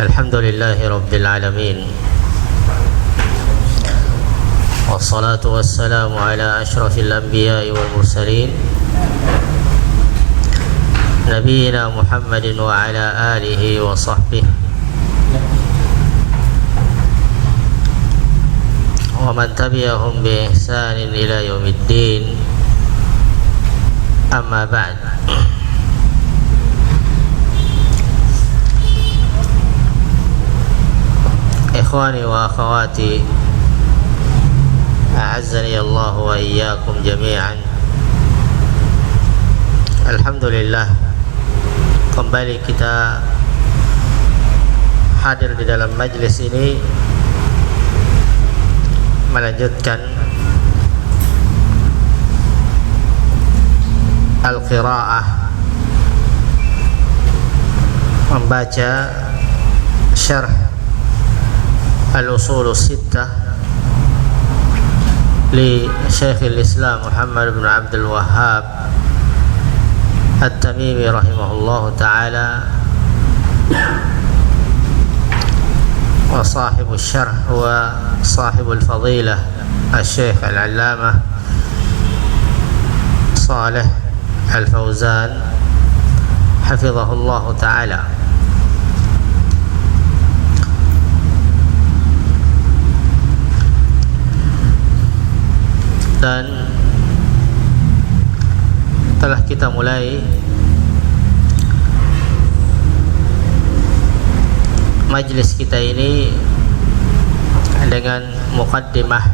Alhamdulillahi Rabbil Alamin, wassalatu wassalamu ala ashrafil anbiya'i wal mursalin, Nabiyyina Muhammadin wa ala alihi wa sahbihi wa man tabi'ahum bi ihsanin ila yaumiddin. Amma ba'd. Ikhwani wa akhawati, a'azzani Allah wa iyyakum jami'an. Alhamdulillah, kembali kita hadir di dalam majlis ini melanjutkan al-qira'ah, membaca syarh al-usul sittah li Syekhul Islam Muhammad bin Abdul Wahhab At-Tamimi rahimahullahu ta'ala, wa sahibu syarh wa sahibu al-fadilah al-Syekh al-Allamah Salih Al-Fauzan hafizahullahu ta'ala. Dan telah kita mulai majlis kita ini dengan muqaddimah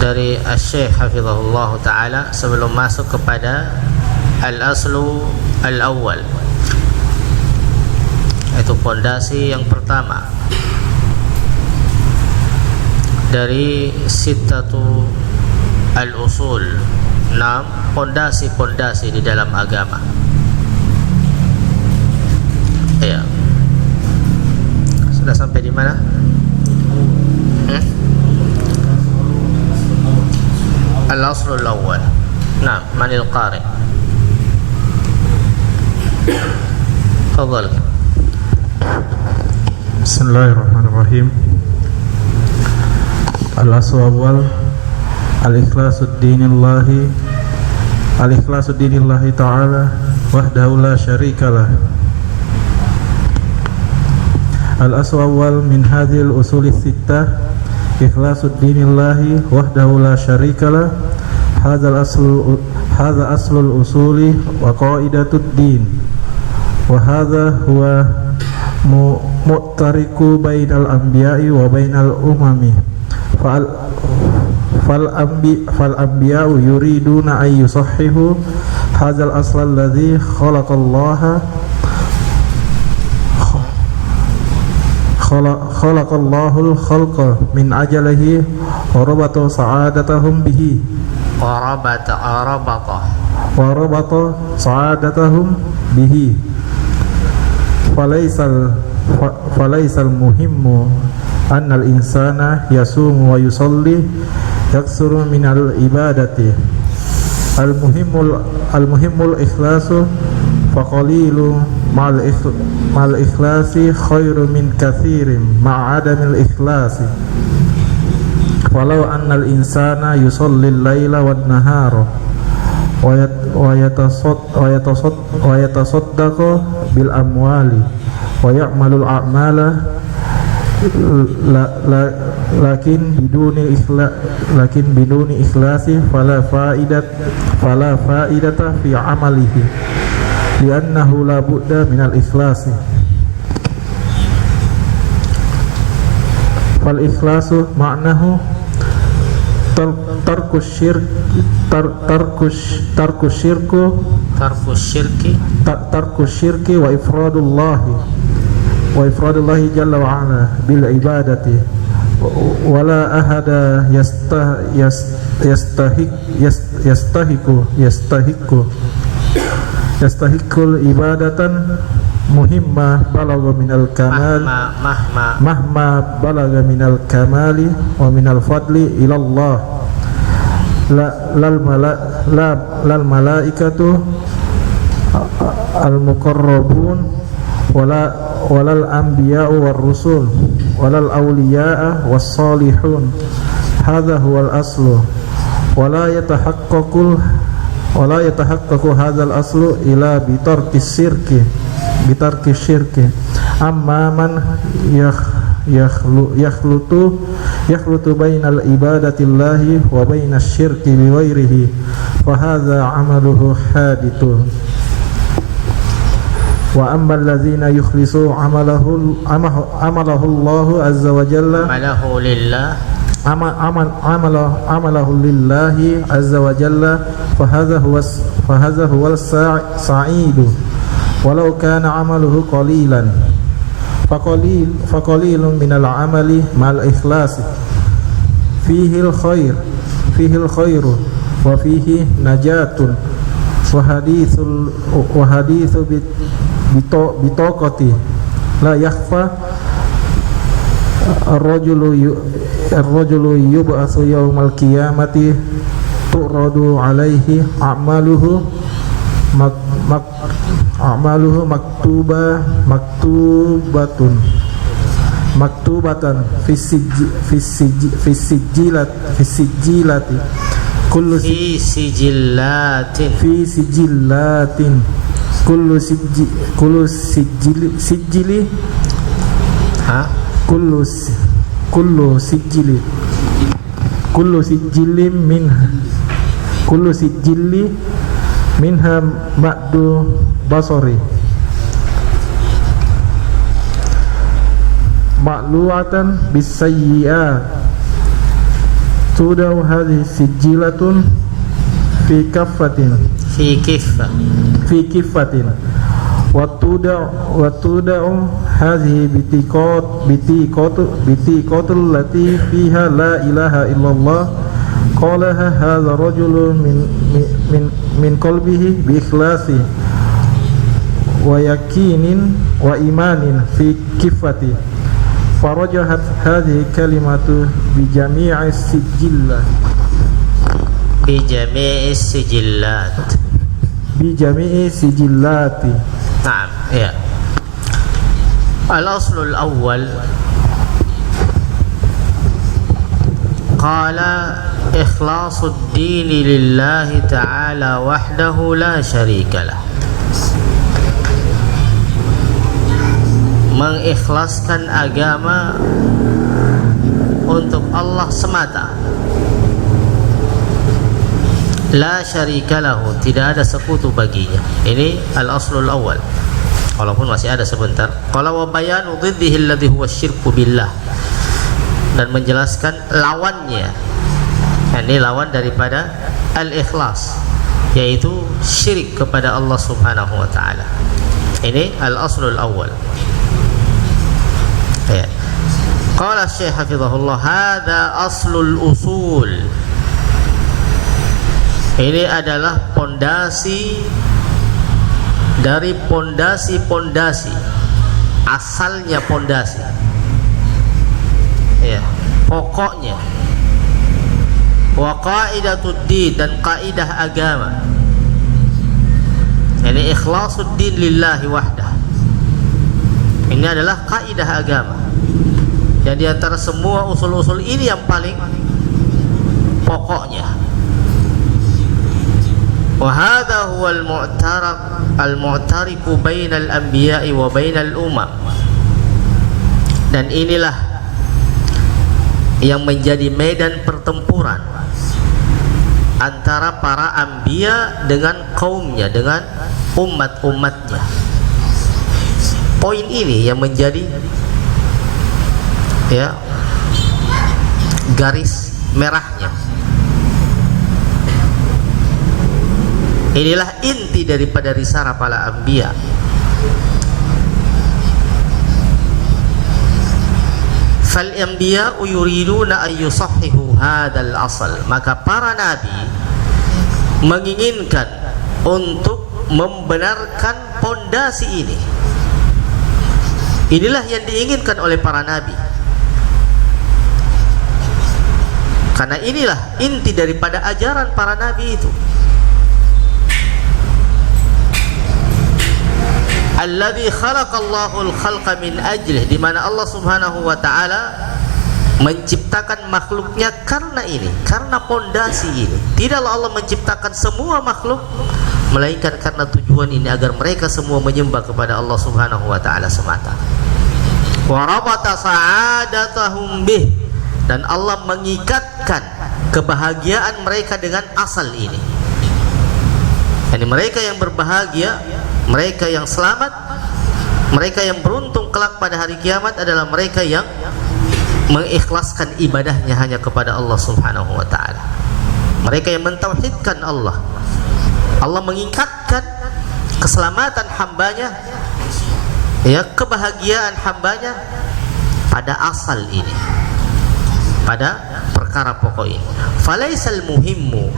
dari Asy-Syaikh hafizahullah ta'ala sebelum masuk kepada al-aslu al-awwal, yaitu pondasi yang pertama dari sittatu al-usul, 6 pondasi-pondasi di dalam agama. Ya, sudah sampai di mana? Al-aslu al-awwal. Nah, manil qari? Tafadhal. Bismillahirrahmanirrahim. Al-aslu awal al-ikhlasu dinillahi ta'ala wahdahu la syarikalah. Al-aslu awal min hadhil usuli sittah ikhlasu dinillahi wahdahu la syarikalah. Hadha aslul usuli wa qaidatud din, wa hadha huwa mu'tariku bainal anbiya'i wa bainal umami. fal anbiya'u yuriduna ay yusahhihu hadzal asl alladhi khalaqallahu al-khalqa min ajalihi wa rabata sa'adatahum bihi wa rabata sa'adatahum bihi falaysal muhimmu annal insana yasumu wa yusalli yaksuru minal ibadati al-muhimmul ikhlasu faqalilu ma'al ikhlasi khairu min kathirin ma'adamil ikhlasi. Walau annal insana yusalli al-laila wan nahara wa yatasaddaqu bil amwali wa ya'malul a'mala lakin biduni ikhlasi fala faidata fi amalihi li'annahu la budda minal ikhlasi. Fal ikhlasu ma'nahu tarkus syirki wa ifradullahi jalla wa ala bil ibadati wala ahada yastahiqul ibadatan muhimma balagha minal kamal mahma balagha minal kamali wa minal fadli ilallah lal malaikatu al muqarrabun walal anbiya'u war rusul walal awliya'a was salihun. Hadha huwal aslu wala yatahaqqaqu hadzal aslu ila bitarki syirki amma man yakhlutu bainal ibadatillahi wa bainas syirki bi ghairihi fa hadza amaluhu hadithu. Wa ammal ladzina yukhlisu amalahu Allahu azza wa jalla amalahu lillahi azza wa jalla fa hadza huwa sa'idu walau kana amaluhu qalilan faqalilun minal amali mal ikhlasi fihi al khairu wa fihi najatun wa hadithu bitaqati la yakhfa ar-rajulu yub'atsu yawmal qiyamati tu'radu alaihi a'maluhu maktubatan fi sijilatin kullu sijili minha ma'du basari ma'luatan bisayyi'at tudau hadhihi sijilatun fi kiffatin wa tudau hadhihi bitiqatul lati fiha la ilaha illallah qalaha hadha rajulun min qalbihi bi ikhlasi wa yakinin wa imanin fi kiffati farajahat hadhihi kalimatu bi jami'i sijillati. Naam, ya. Al-aslul awwal qala ikhlasu ad-dini lillahi ta'ala wahdahu la syarika lah. Mengikhlaskan agama untuk Allah semata, la syarika lahu, tidak ada sekutu baginya. Ini al-aslul awal, walaupun masih ada sebentar. Qala wa bayanu dhiddihi alladhi huwa syirku billah, dan menjelaskan lawannya. Ini lawan daripada al-ikhlas, yaitu syirik kepada Allah subhanahu wa ta'ala. Ini al-aslul awal. Ya. Qala Syekh hafizahullah, hadza aslul usul. Ini adalah pondasi dari pondasi-pondasi, asalnya pondasi. Ya, pokoknya. Wa qaidatud din, dan kaidah agama. Ini ikhlasul din lillahi wahdah. Ini adalah kaidah agama. Jadi antara semua usul-usul ini yang paling pokoknya. Wa hadha huwa al-mu'tariku bainal anbiya'i wa bainal umam. Dan inilah yang menjadi medan pertempuran antara para anbiya dengan kaumnya, dengan umat-umatnya. Poin ini yang menjadi garis merahnya. Inilah inti daripada risalah para anbiya. Fal anbiya yuriduna an yusahhihu hadzal asal. Maka para nabi menginginkan untuk membenarkan pondasi ini. Inilah yang diinginkan oleh para nabi. Karena inilah inti daripada ajaran para nabi itu. alladzi khalaqallahu al-khalqa min ajlih, di mana Allah Subhanahu wa taala menciptakan makhluknya karena ini, karena pondasi ini. Tidaklah Allah menciptakan semua makhluk melainkan karena tujuan ini, agar mereka semua menyembah kepada Allah Subhanahu wa taala semata. Wa rabata sa'adatahum bih, dan Allah mengikatkan kebahagiaan mereka dengan asal ini. Yani mereka yang berbahagia, mereka yang selamat, mereka yang beruntung kelak pada hari kiamat adalah mereka yang mengikhlaskan ibadahnya hanya kepada Allah Subhanahu wa taala. Mereka yang mentauhidkan Allah. Allah mengikatkan keselamatan hambanya, ya, kebahagiaan hambanya pada asal ini, pada perkara pokok ini. Falaisal muhimmu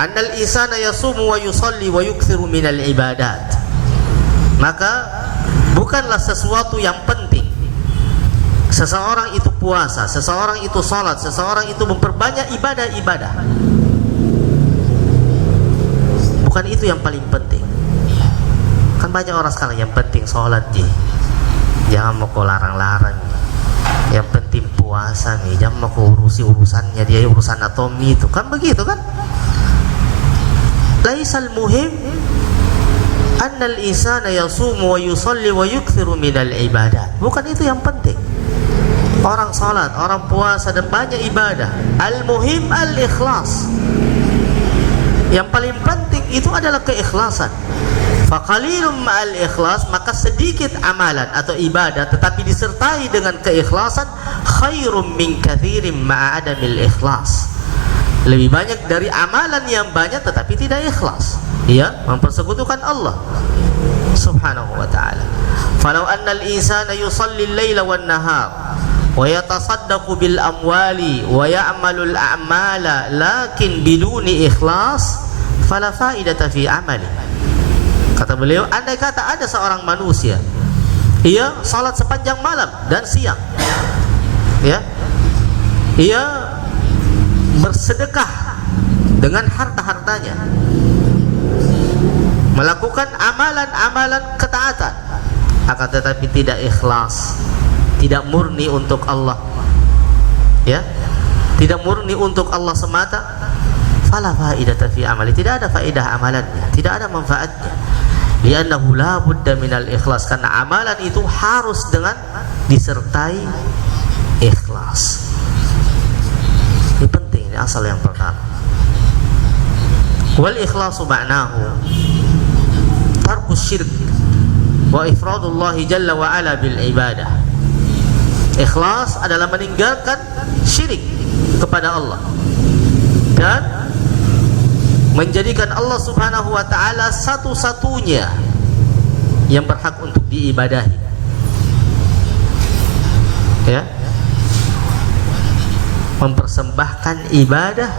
annal insana yasumu wa yusalli wa yukthiru minal ibadat. Maka bukanlah sesuatu yang penting seseorang itu puasa, seseorang itu salat, seseorang itu memperbanyak ibadah-ibadah. Bukan itu yang paling penting. Kan banyak orang sekarang yang penting salat nih, jangan mau kau larang-larang. Yang penting puasa nih, jangan mau kau urusi urusannya dia, urusan anatomi itu kan begitu kan. Laisal muhim annal insana yasumu wa yusalli wa yukthiru minal ibadat. Bukan itu yang penting. Orang salat, orang puasa dan banyak ibadah. Al-muhim al-ikhlas. Yang paling penting itu adalah keikhlasan. Faqalilum ma'al ikhlas, maka sedikit amalan atau ibadah tetapi disertai dengan keikhlasan, khairum min katsirin ma'a adamil ikhlas. Lebih banyak dari amalan yang banyak tetapi tidak ikhlas, ya, mempersekutukan Allah Subhanahu wa ta'ala. Falau anna al-insana yusalli al-laila wan-nahar wa yatasaddaqu bil amwali wa ya'malu al-a'mala lakin biduni ikhlas fala faidata fi amali. Kata beliau, andai kata ada seorang manusia, ia salat sepanjang malam dan siang, ya, ia bersedekah dengan harta-hartanya, melakukan amalan-amalan ketaatan, akan tetapi tidak ikhlas, tidak murni untuk Allah, ya, tidak murni untuk Allah semata, fala faidata fi amali, tidak ada faedah amalannya, tidak ada manfaatnya. Li'annahu la budda minal ikhlas, karena amalan itu harus dengan disertai ikhlas. Ini penting, ini asal yang pertama. Wal ikhlasu ma'nahu tarkus syirk wa ifradullahi jalla wa ala bil ibadah. Ikhlas adalah meninggalkan syirik kepada Allah dan menjadikan Allah Subhanahu wa ta'ala satu-satunya yang berhak untuk diibadahi, ya, mempersembahkan ibadah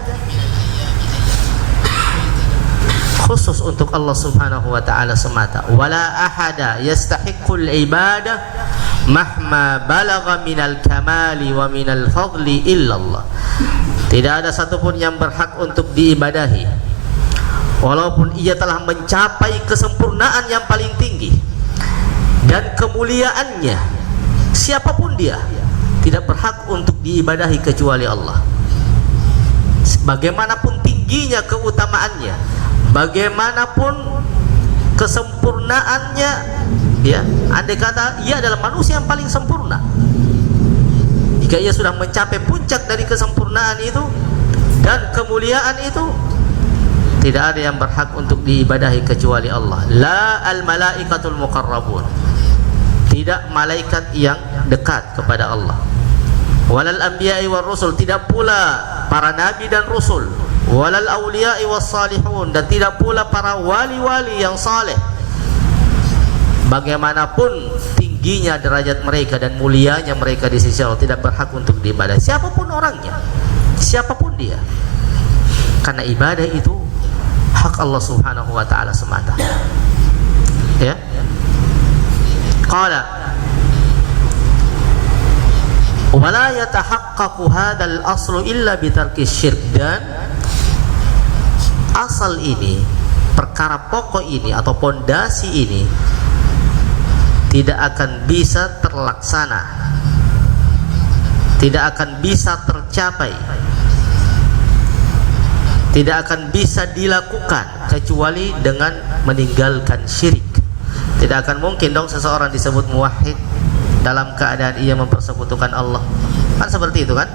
khusus untuk Allah Subhanahu wa ta'ala semata. Wala ahada yastahiqqul ibadah mahma balagha minal kamali wa minal fadli illallah. Tidak ada satupun yang berhak untuk diibadahi walaupun ia telah mencapai kesempurnaan yang paling tinggi dan kemuliaannya. Siapapun dia tidak berhak untuk diibadahi kecuali Allah. Bagaimanapun tingginya keutamaannya, bagaimanapun kesempurnaannya, ya, andai kata ia adalah manusia yang paling sempurna, jika ia sudah mencapai puncak dari kesempurnaan itu dan kemuliaan itu, tidak ada yang berhak untuk diibadahi kecuali Allah. La al-malaikatul muqarrabun, tidak malaikat yang dekat kepada Allah. Walal anbiya'i war rusul, tidak pula para nabi dan rasul. Walal awliya'i was salihun, dan tidak pula para wali-wali yang saleh. Bagaimanapun tingginya derajat mereka dan mulianya mereka di sisi Allah, tidak berhak untuk diibadahi siapapun orangnya, siapapun dia, karena ibadah itu hak Allah Subhanahu wa ta'ala semata, ya. Qala wala yatahaqqaqu hadzal aslu illa bitarki syirk, dan asal ini, perkara pokok ini atau pondasi ini tidak akan bisa terlaksana, tidak akan bisa tercapai, tidak akan bisa dilakukan kecuali dengan meninggalkan syirik. Tidak akan mungkin dong seseorang disebut muwahhid dalam keadaan ia mempersekutukan Allah. Kan seperti itu kan?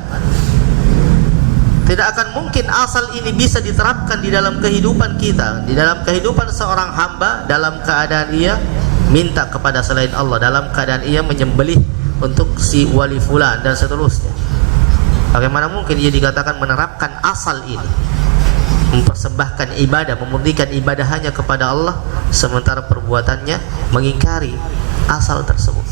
Tidak akan mungkin asal ini bisa diterapkan di dalam kehidupan kita, di dalam kehidupan seorang hamba, dalam keadaan ia minta kepada selain Allah, dalam keadaan ia menyembelih untuk si wali fulan dan seterusnya. Bagaimana mungkin ia dikatakan menerapkan asal ini, mempersembahkan ibadah, memurnikan ibadah hanya kepada Allah, sementara perbuatannya mengingkari asal tersebut.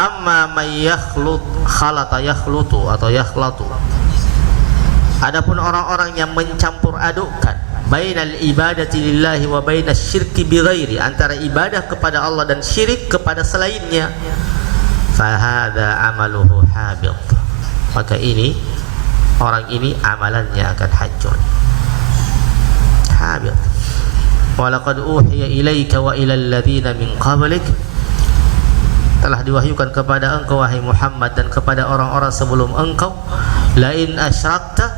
Amma may yakhlut khalata yakhlutu atau yakhlatu. Adapun orang-orang yang mencampur adukkan bainal ibadati lillahi wa bainas syirki bighairi, antara ibadah kepada Allah dan syirik kepada selainnya, fahadha amaluhu habit, maka ini orang ini amalannya akan hancur, habit. Wa laqad uhiya ilaika wa ilal ladzina min qablik, telah diwahyukan kepada engkau wahai Muhammad dan kepada orang-orang sebelum engkau, la in asyrakta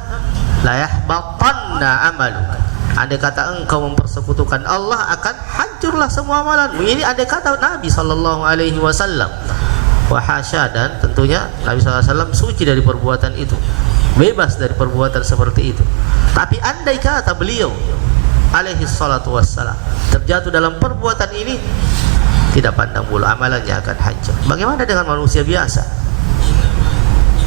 la yahbatanna amaluka, andai kata engkau mempersekutukan Allah akan hancurlah semua amalanmu. Ini andai kata Nabi sallallahu alaihi wasallam. Wa hasya, dan tentunya Nabi sallallahu alaihi wasallam suci dari perbuatan itu, bebas dari perbuatan seperti itu. Tapi andai kata beliau alaihi salatu wassalam terjatuh dalam perbuatan ini, tidak pandang bulu, amalannya akan hancur. Bagaimana dengan manusia biasa?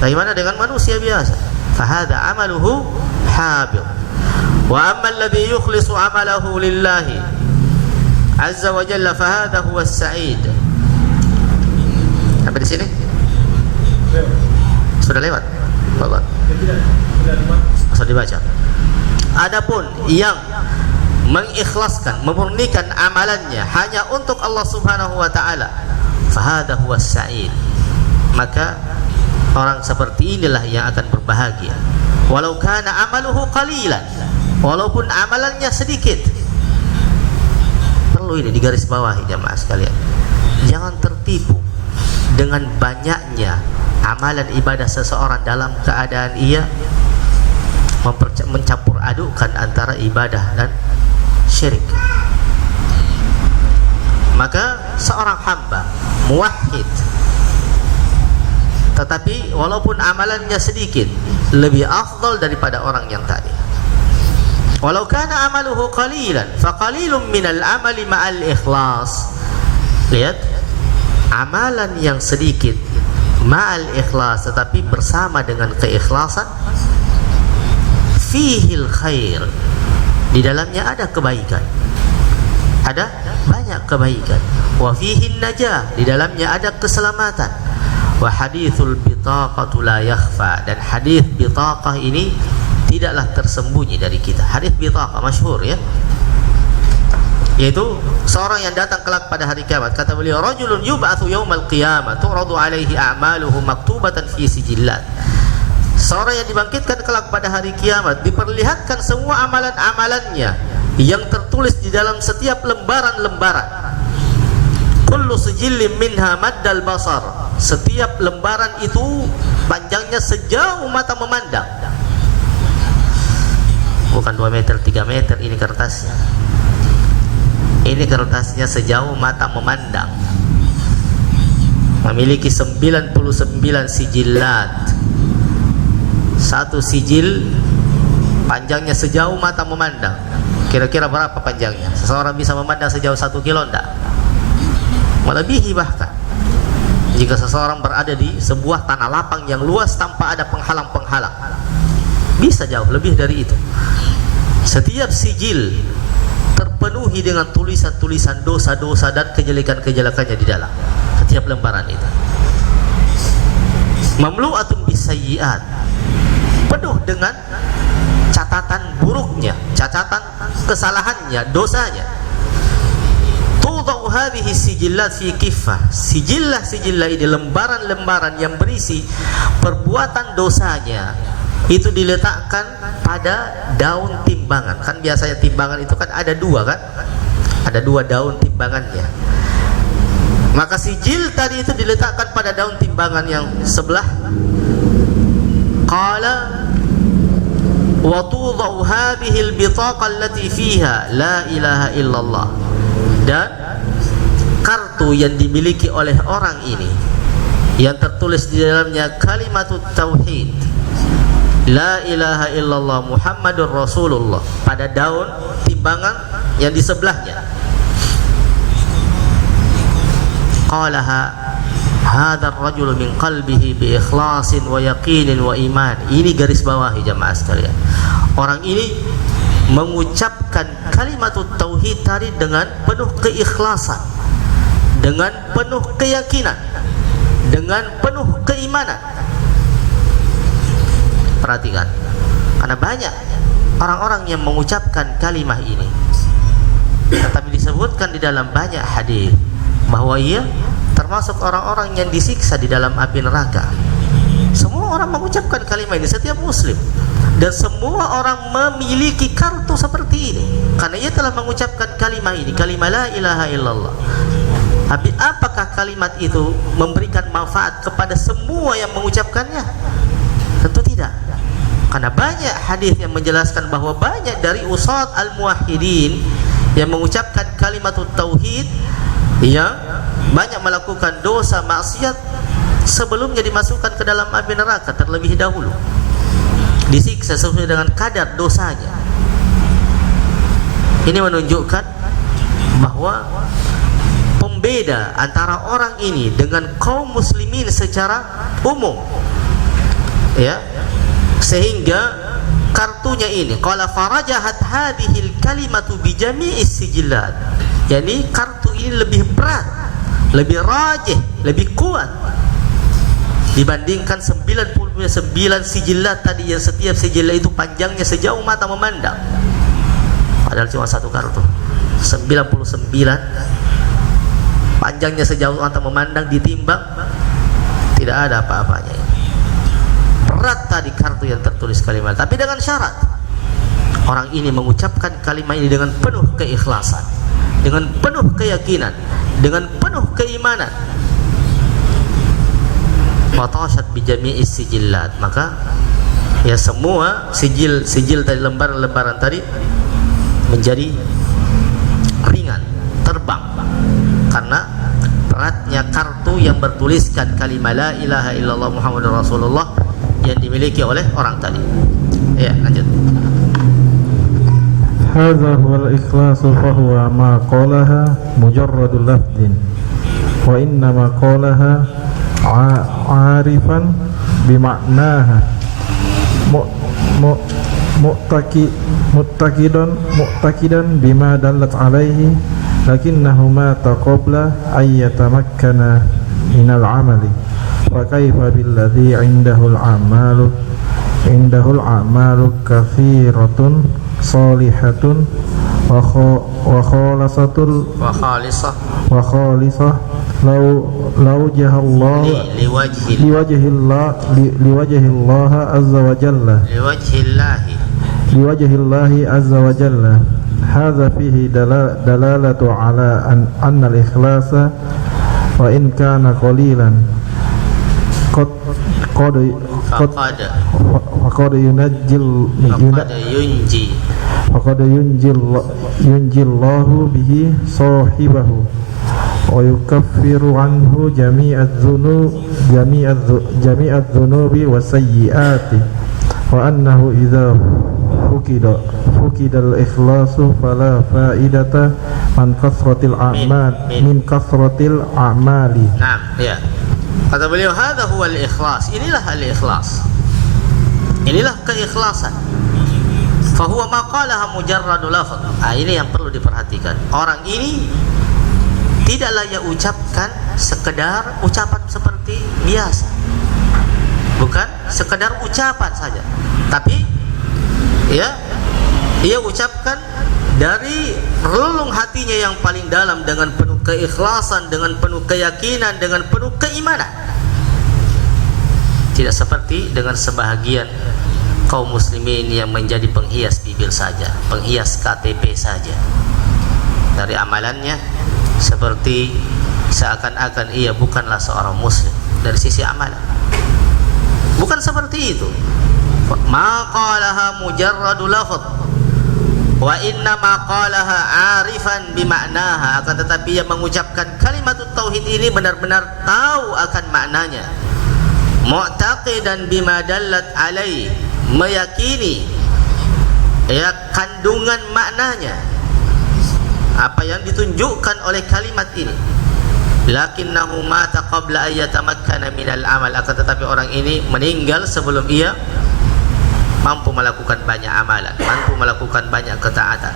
Bagaimana dengan manusia biasa? Fahadha amaluhu habit. Wa amma alladhi yukhlisu amalahu lillahi azza wa jalla fahadha huwa as-sa'id. Sampai di sini? Sudah lewat? Bapak. Sudah dibaca. Adapun yang mengikhlaskan, memurnikan amalannya hanya untuk Allah Subhanahu wa taala, fahadha huwas sa'id, maka orang seperti inilah yang akan berbahagia. Walau kana amaluhu qalilan, walaupun amalannya sedikit. Perlu ini digaris bawahi jamaah sekalian. Jangan tertipu dengan banyaknya amalan ibadah seseorang dalam keadaan ia mencampur adukkan antara ibadah dan syirik. Maka seorang hamba muwahhid, tetapi walaupun amalannya sedikit, lebih afdal daripada orang yang tadi. Walau kana amaluhu qalilan fa qalilun minal amali ma'al ikhlas. Lihat, amalan yang sedikit ma'al ikhlas, tetapi bersama dengan keikhlasan, fihil khair, di dalamnya ada kebaikan, ada banyak kebaikan. Wa fihin najah, di dalamnya ada keselamatan. Wa hadithul bitaqatu la yakhfa, dan hadith bitaqah ini tidaklah tersembunyi dari kita. Hadith bitaqah masyhur ya, yaitu seorang yang datang kelak pada hari kiamat. Kata beliau, rajulun yub'atsu yaumal qiyamah tu'radu alaihi a'maluhu maktubatan fi sijillat. Seorang yang dibangkitkan kelak pada hari kiamat, diperlihatkan semua amalan-amalannya yang tertulis di dalam setiap lembaran-lembaran. Kullu sijillin minha maddal basar, setiap lembaran itu panjangnya sejauh mata memandang. Bukan 2 meter, 3 meter ini kertasnya. Ini kertasnya sejauh mata memandang. Memiliki 99 sijillat. Satu sijil panjangnya sejauh mata memandang. Kira-kira berapa panjangnya? Seseorang bisa memandang sejauh 1 kilo enggak? Melebihi bahkan. Jika seseorang berada di sebuah tanah lapang yang luas tanpa ada penghalang-penghalang, bisa jauh lebih dari itu. Setiap sijil terpenuhi dengan tulisan-tulisan dosa-dosa dan kejelekan-kejelekannya di dalam setiap lembaran itu. Mamlu'atun bisayyi'at, penuh dengan catatan buruknya, catatan kesalahannya, dosanya. Tudau hadhihi sijillat fi kiffah, sijillah ini, lembaran-lembaran yang berisi perbuatan dosanya, itu diletakkan pada daun timbangan. Kan biasanya timbangan itu kan ada 2 kan, Ada 2 daun timbangannya. Maka sijil tadi itu diletakkan pada daun timbangan yang sebelah. Qala wa tudau hadhihi al-bitaqa allati fiha la ilaha illallah. Dan kartu yang dimiliki oleh orang ini yang tertulis di dalamnya kalimatut tauhid, la ilaha illallah Muhammadur Rasulullah, pada daun timbangan yang di sebelahnya. Qalaha hadha ar-rajulu min qalbihi bi ikhlasin wa yaqinin wa iman. Ini garis bawahi jamaah sekalian. Orang ini mengucapkan kalimatut tauhid tadi dengan penuh keikhlasan, dengan penuh keyakinan, dengan penuh keimanan. Perhatikan, karena banyak orang-orang yang mengucapkan kalimat ini, tetapi disebutkan di dalam banyak hadis bahwa ia termasuk orang-orang yang disiksa di dalam api neraka. Semua orang mengucapkan kalimat ini, setiap muslim, dan semua orang memiliki kartu seperti ini karena ia telah mengucapkan kalimat ini, kalimat la ilaha illallah. Tapi apakah kalimat itu memberikan manfaat kepada semua yang mengucapkannya? Tentu tidak. Karena banyak hadis yang menjelaskan bahwa banyak dari usad al-muwahhidin yang mengucapkan kalimatut tauhid yang banyak melakukan dosa maksiat sebelumnya dimasukkan ke dalam api neraka terlebih dahulu, disiksa sesuai dengan kadar dosanya. Ini menunjukkan bahwa pembeda antara orang ini dengan kaum muslimin secara umum, ya, sehingga kartunya ini qala farajahat hadhil kalimatu bi jami'is sijillat. Jadi kartu ini lebih berat, lebih rajih, lebih kuat dibandingkan 99 sijillat tadi yang setiap sijillat itu panjangnya sejauh mata memandang. Padahal cuma satu kartu. 99 panjangnya sejauh mata memandang ditimbang tidak ada apa-apanya. Berat tadi kartu yang tertulis kalimat, tapi dengan syarat orang ini mengucapkan kalimat ini dengan penuh keikhlasan, dengan penuh keyakinan, dengan penuh keimanan. Watashat bijami'is sijillat, maka ya semua sijil tadi, lembaran-lembaran tadi menjadi ringan, terbang karena beratnya kartu yang bertuliskan kalimat la ilaha illallah Muhammadur Rasulullah yang dimiliki oleh orang tadi. Ya, lanjut. Hadza huwal ikhlasu fa huwa ma qalaha mujarradul lafdin wa inna ma qalaha 'arifan bi ma'naha mu'taqidan bima dallat alaihi lakinnahu ma taqabla ay yatamakkana minal 'amali fa kaifa billadhi 'indahu al-'amalu kathiratun salihatun wa khalisatul wa khalisah law jahallahu liwajhillah azza wa jalla liwajhillahi azza wa jalla. Hadza fihi dalalatu ala anna al-ikhlasa wa in kana qalilan qad yunjillahu bihi sahibahu wa yukaffiru anhu jami'adz dzunubi wasayyi'ati wa annahu idza fukida al-ikhlasu fala fa'idata min kasratil a'mali. Nah, ya. Kata beliau, hadza huwa al-ikhlas. Inilah al-ikhlas. Inilah keikhlasan. Fa huwa ma qalaha mujarradu lafz. Ini yang perlu diperhatikan. Orang ini tidaklah ia ucapkan sekedar ucapan seperti biasa. Bukan sekedar ucapan saja. Tapi ya, ia ucapkan dari relung hatinya yang paling dalam dengan penuh keikhlasan, dengan penuh keyakinan, dengan penuh keimanan. Tidak seperti dengan sebahagian kaum muslimin yang menjadi penghias bibir saja, penghias KTP saja. dari amalannya seperti seakan-akan ia bukanlah seorang muslim dari sisi amalan. Bukan seperti itu. Ma qalaha mujarradu lafadh wa inna ma qalaha arifan bimaknaha, akan tetapi ia mengucapkan kalimat tauhid ini benar-benar tahu akan maknanya, mu'taqidan bima dallat alai, meyakini ya kandungan maknanya, apa yang ditunjukkan oleh kalimat ini. Lakinnahu mata qabla ayyatamakkana minal amal, akan tetapi orang ini meninggal sebelum ia mampu melakukan banyak amalan, mampu melakukan banyak ketaatan.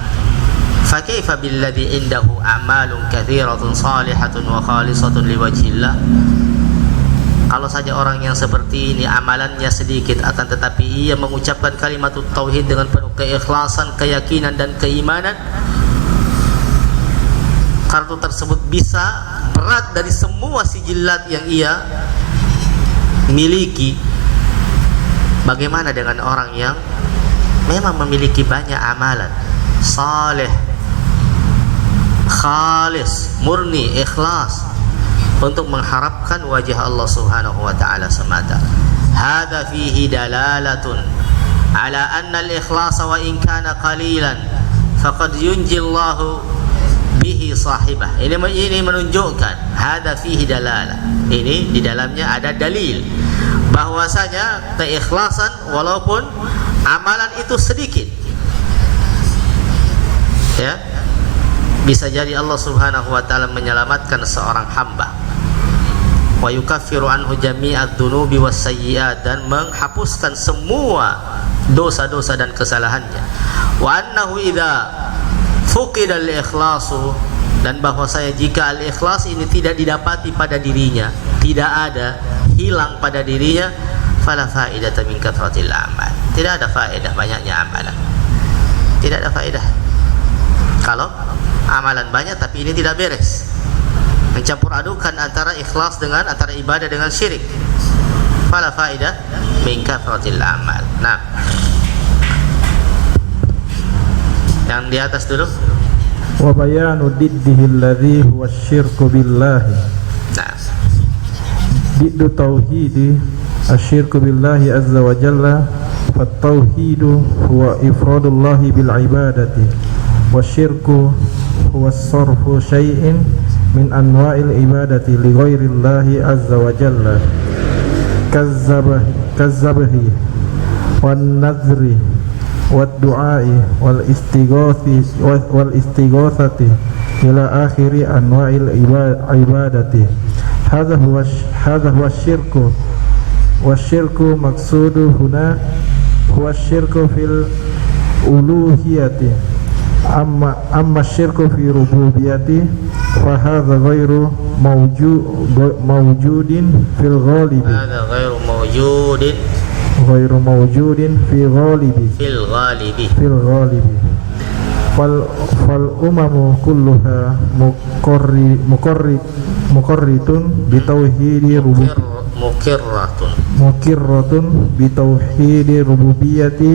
Fakaifa billadhi indahu a'malun katsiratun salihatun wa khalisatun liwajhillah. Kalau saja orang yang seperti ini amalannya sedikit, akan tetapi ia mengucapkan kalimat tauhid dengan penuh keikhlasan, keyakinan dan keimanan, kartu tersebut bisa berat dari semua sijilat yang ia miliki. Bagaimana dengan orang yang memang memiliki banyak amalan saleh, khalis, murni, ikhlas untuk mengharapkan wajah Allah Subhanahu wa taala semata. Hadza fihi dalalatun ala anna al-ikhlas wa in kana qalilan faqad yunji Allahu bihi sahibah. Ini menunjukkan hadza fihi dalalah. Ini di dalamnya ada dalil bahwasanya keikhlasan walaupun amalan itu sedikit, ya, bisa jadi Allah Subhanahu wa taala menyelamatkan seorang hamba, wa yukaffiru anhu jami'ad dzunubi was sayyi'at, dan menghapuskan semua dosa-dosa dan kesalahannya. Wa annahu idza fuqida al-ikhlasu, dan bahwasanya jika al-ikhlas ini tidak didapati pada dirinya, tidak ada, hilang pada dirinya, fala faidata min kathratil amal, tidak ada faedah banyaknya amalan, tidak ada faedah. Kalau amalan banyak tapi ini tidak beres, mencampur adukan antara ikhlas dengan, antara ibadah dengan syirik, fala faedah min kathratil amal. Nah, yang di atas dulu. Wa bayanu diddihi alladhi huwa asyirku billahi. Nah, diddu tauhidi asyirku billahi azza wa jalla. Fattauhidu huwa ifradullahi bil ibadati, wasyirku huwa sarfu syai'in min anwa'il ibadati li ghairillahi azza wa jalla, kazzabahi wan nadhri wad du'ai wal istighatsati ila akhiri anwa'il ibadati. Hadha huwa syirku, wasyirku maqsudu huna huwa syirku fil uluhiyati, amma syirku fi rububiyati fa hadha ghairu mawjudin fil ghalibi. hadza ghairu mawjudin fil ghalibi. Fal umamu kulluha muqarritun bitauhidi mukirratun bitauhidi rububiyyati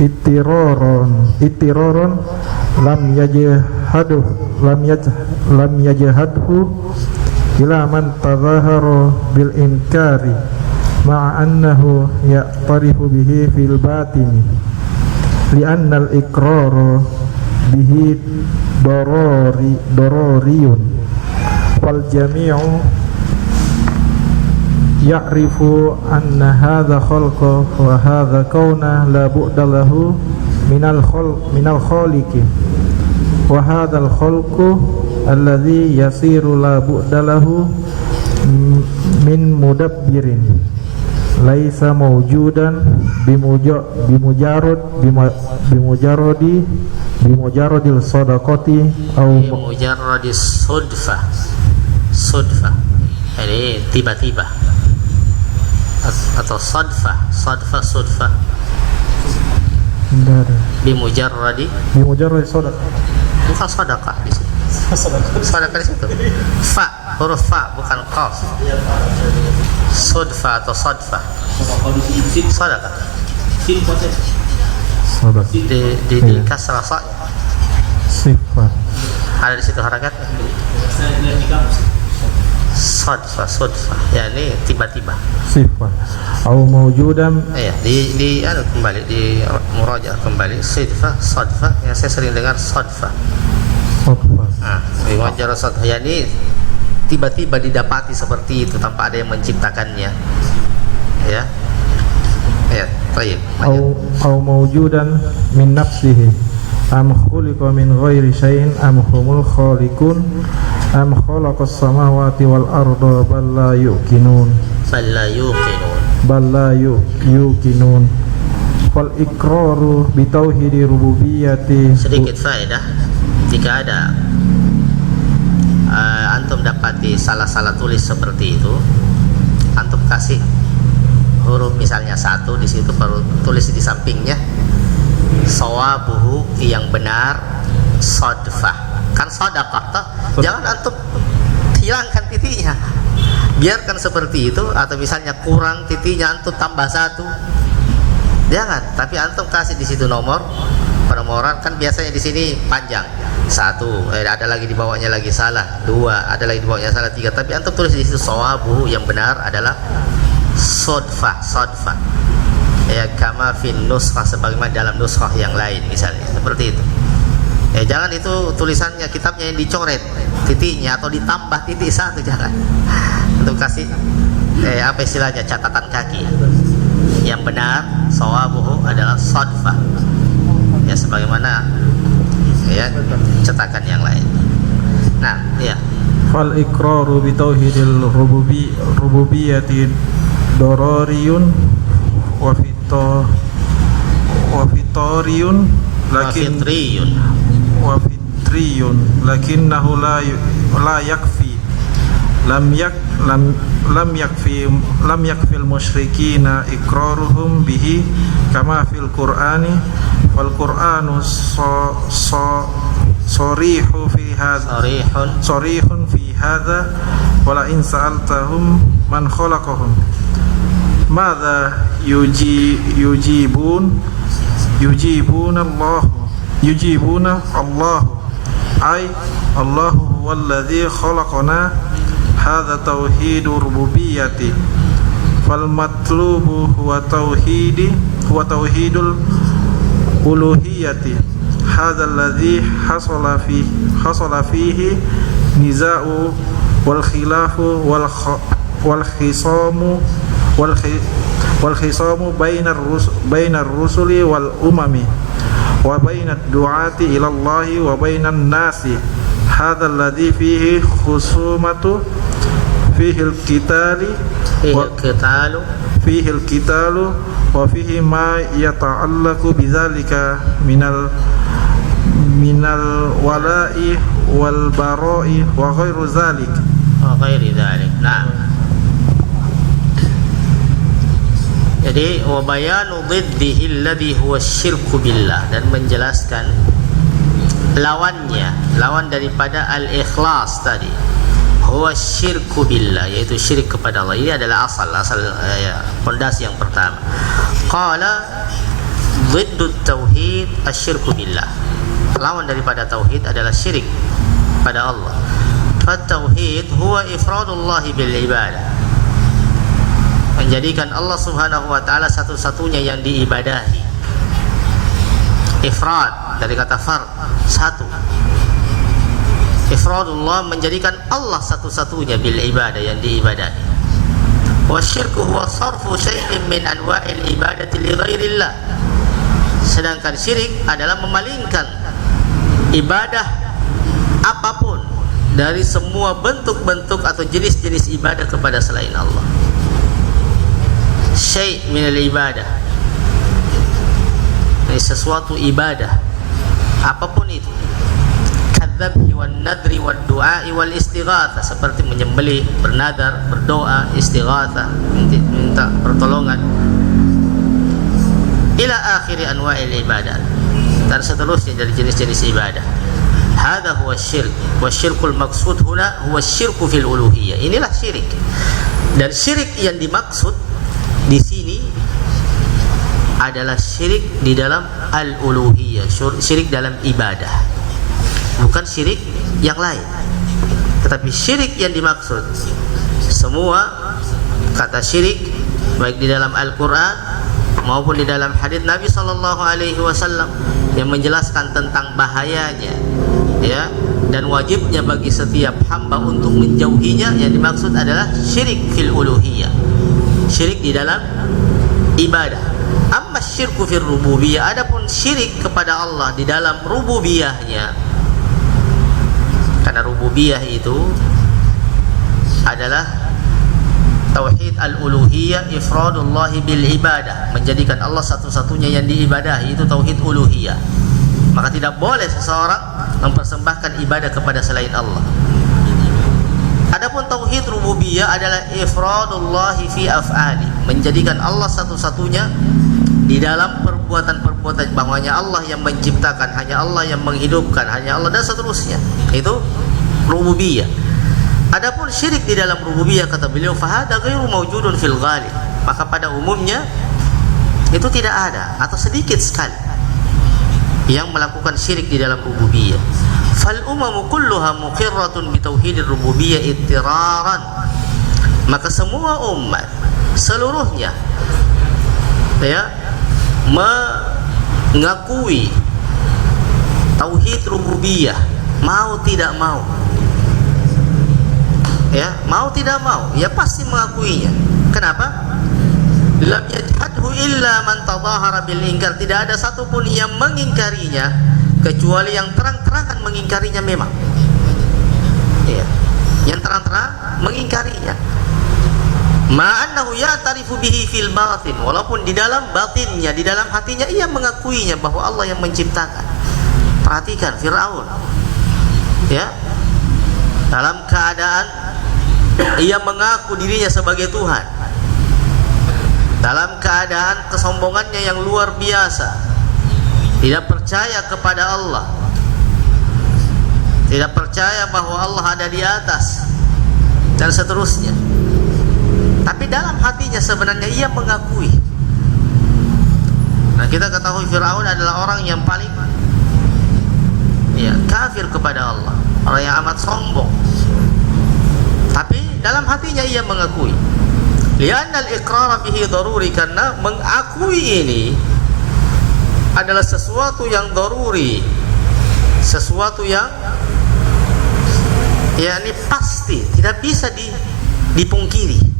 ittiraron lam yajhadhu ila man tadhahara bil inkari ma'a annahu ya'tarifu bihi fil batini li'anna al-iqrara bihi darariyun wal jami'u ya'rifu anna hadha khalqa wa hadha kauna la bu'da lahu minal khaliqi wa hadha al-khalqu alladhi yasiru la bu'da lahu min mudabbirin laisa mawjudan bimujarradil sadaqati au bimujarradis sudfa, ini tiba-tiba, atau sudfa bimujarradi sadaqah, bukan sedekah di situ. Sedekah di situ. Fa, huruf fa bukan qaf. Sudfa atau sadfa. Sedekah. Di kasrah sa. sifat. Ada di situ harakat sodfa, ya ini tiba-tiba Sifat. Au mawjudan ya di kembali di murajaah kembali sodfa yang saya sering dengar sodfa. Wajar sodfa ya ini tiba-tiba didapati seperti itu tanpa ada yang menciptakannya ya baik. Au mawjudan min nafsihi am khuliqa min ghairi syai'in am humul khaliqun am khalaqas samawati wal arda bal la yuqinun wal iqraru bi tauhidi rububiyyati. Sedikit faedah jika ada antum dapati salah tulis seperti itu, antum kasih huruf misalnya 1 di situ, baru tulis di sampingnya sawabuhu yang benar sodfah, kan sodaqah toh. Jangan antum hilangkan titiknya, biarkan seperti itu. Atau misalnya kurang titiknya, antum tambah 1, jangan. Tapi antum kasih di situ nomor penomoran, kan biasanya di sini panjang 1, ada lagi di bawahnya lagi salah 2, ada lagi di bawahnya salah 3. Tapi antum tulis di situ sawabuhu yang benar adalah sodfah ya, kama fin nuskhah, sebagaimana dalam nuskhah yang lain misalnya seperti itu. Jangan itu tulisannya kitabnya yang dicoret titiknya atau ditambah titik 1, jangan. Untuk kasih apa istilahnya, catatan kaki. Yang benar sawabuhu adalah sodfah ya, sebagaimana ya cetakan yang lain. Nah ya, fal iqraru bi tauhidil rububiyyati darariyun wa fitriyun lakinnahu la yakfi lam yakfi al musyrikina iqraruhum bihi kama fil qur'ani wal qur'anu sarihun fi hadha wala in sa'altahum man khalaqahum madza yujibuna Allah ay Allahu huwallazi khalaqana. Hadza tauhidur rububiyyati fal matlubu huwa tauhidul uluhiyyati. Hadza alladzi hasala fihi niza'u wal khilafu wal khisamu bainar rusuli wal umami wa bainad du'ati ila Allahi wa bainan nasi. Hadza alladzi fihi khusumatu fihi al-qitalu wa fihi ma yata'allaqu bidzalika minal wala'i wal bara'i wa ghairu dzalik. Nah, jadi wa bayanu dhiddihi alladhi huwa syirku billah, dan menjelaskan lawan daripada al-ikhlas tadi, huwa syirku billah, yaitu syirik kepada Allah. Ini adalah asal pondasi yang pertama. Qala dhiddut tauhid asyirku billah, lawan daripada tauhid adalah syirik pada Allah. Tauhid huwa ifradullah bil ibadah, menjadikan Allah Subhanahu wa taala satu-satunya yang diibadahi. Ifrad dari kata fard, satu. Ifradullah menjadikan Allah satu-satunya bil ibadah, yang diibadahi. Wasyirku huwa sarfu syai'in min anwa'il ibadati li ghairillah. Sedangkan syirik adalah memalingkan ibadah apapun dari semua bentuk-bentuk atau jenis-jenis ibadah kepada selain Allah. Syai' minal ibadah, ini sesuatu ibadah apapun itu, kadzabhi wan nadri wad du'a'i wal istighatsah, seperti menyembelih, bernadar, berdoa, istighatsah, minta pertolongan, ila akhiri anwa'il ibadat, dan seterusnya dari jenis-jenis ibadah. Hadza huwa syirk, wa syirkul maqsud huna huwa syirku fil uluhiyah. Inilah syirik, dan syirik yang dimaksud di sini adalah syirik di dalam al-uluhiyah, syirik dalam ibadah. bukan syirik yang lain. Tetapi syirik yang dimaksud semua kata syirik baik di dalam Al-Quran maupun di dalam hadits Nabi SAW yang menjelaskan tentang bahayanya, ya, dan wajibnya bagi setiap hamba untuk menjauhinya. Yang dimaksud adalah syirik fil uluhiyah, syirik di dalam ibadah. Amma syirku fil rububiyah, adapun syirik kepada Allah di dalam rububiyahnya, karena rububiyah itu adalah tauhid al-uluhiyah, ifradullah bil ibadah, menjadikan Allah satu-satunya yang diibadahi, itu tauhid uluhiyah. Maka tidak boleh seseorang mempersembahkan ibadah kepada selain Allah. Adapun tauhid rububiyah adalah ifradullah fi af'ali, menjadikan Allah satu-satunya di dalam perbuatan-perbuatan, bahwanya Allah yang menciptakan, hanya Allah yang menghidupkan, hanya Allah, dan seterusnya. Itu rububiyah. Adapun syirik di dalam rububiyah, kata beliau, fahada ghairu mawjudun fil ghalib, maka pada umumnya itu tidak ada atau sedikit sekali yang melakukan syirik di dalam rububiyah. Fal umamu kulluha muqirratun bi tauhidir rububiyah ittiraran, maka semua umat seluruhnya, ya, mengakui tauhid rububiyah, mau tidak mau, ya, mau tidak mau, ya pasti mengakuinya. Kenapa? Lam yajhadhu illa man tadahara bil inkar, tidak ada satupun yang mengingkarinya kecuali yang terang-terangan mengingkarinya memang, ya, yang terang-terang mengingkarinya. Ma'annahu ya'tarifu bihi fil batin, walaupun di dalam batinnya, di dalam hatinya ia mengakuinya bahwa Allah yang menciptakan. Perhatikan Fir'aun, ya, dalam keadaan ia mengaku dirinya sebagai Tuhan, dalam keadaan kesombongannya yang luar biasa, tidak percaya kepada Allah, tidak percaya bahwa Allah ada di atas, dan seterusnya. Tapi dalam hatinya sebenarnya ia mengakui. Nah, kita ketahui Fir'aun adalah orang yang paling, ya, kafir kepada Allah, orang yang amat sombong. Tapi dalam hatinya ia mengakui. Li'anna al-iqrar bihi daruri, karena mengakui ini adalah sesuatu yang daruri, sesuatu yang, yakni pasti, tidak bisa dipungkiri.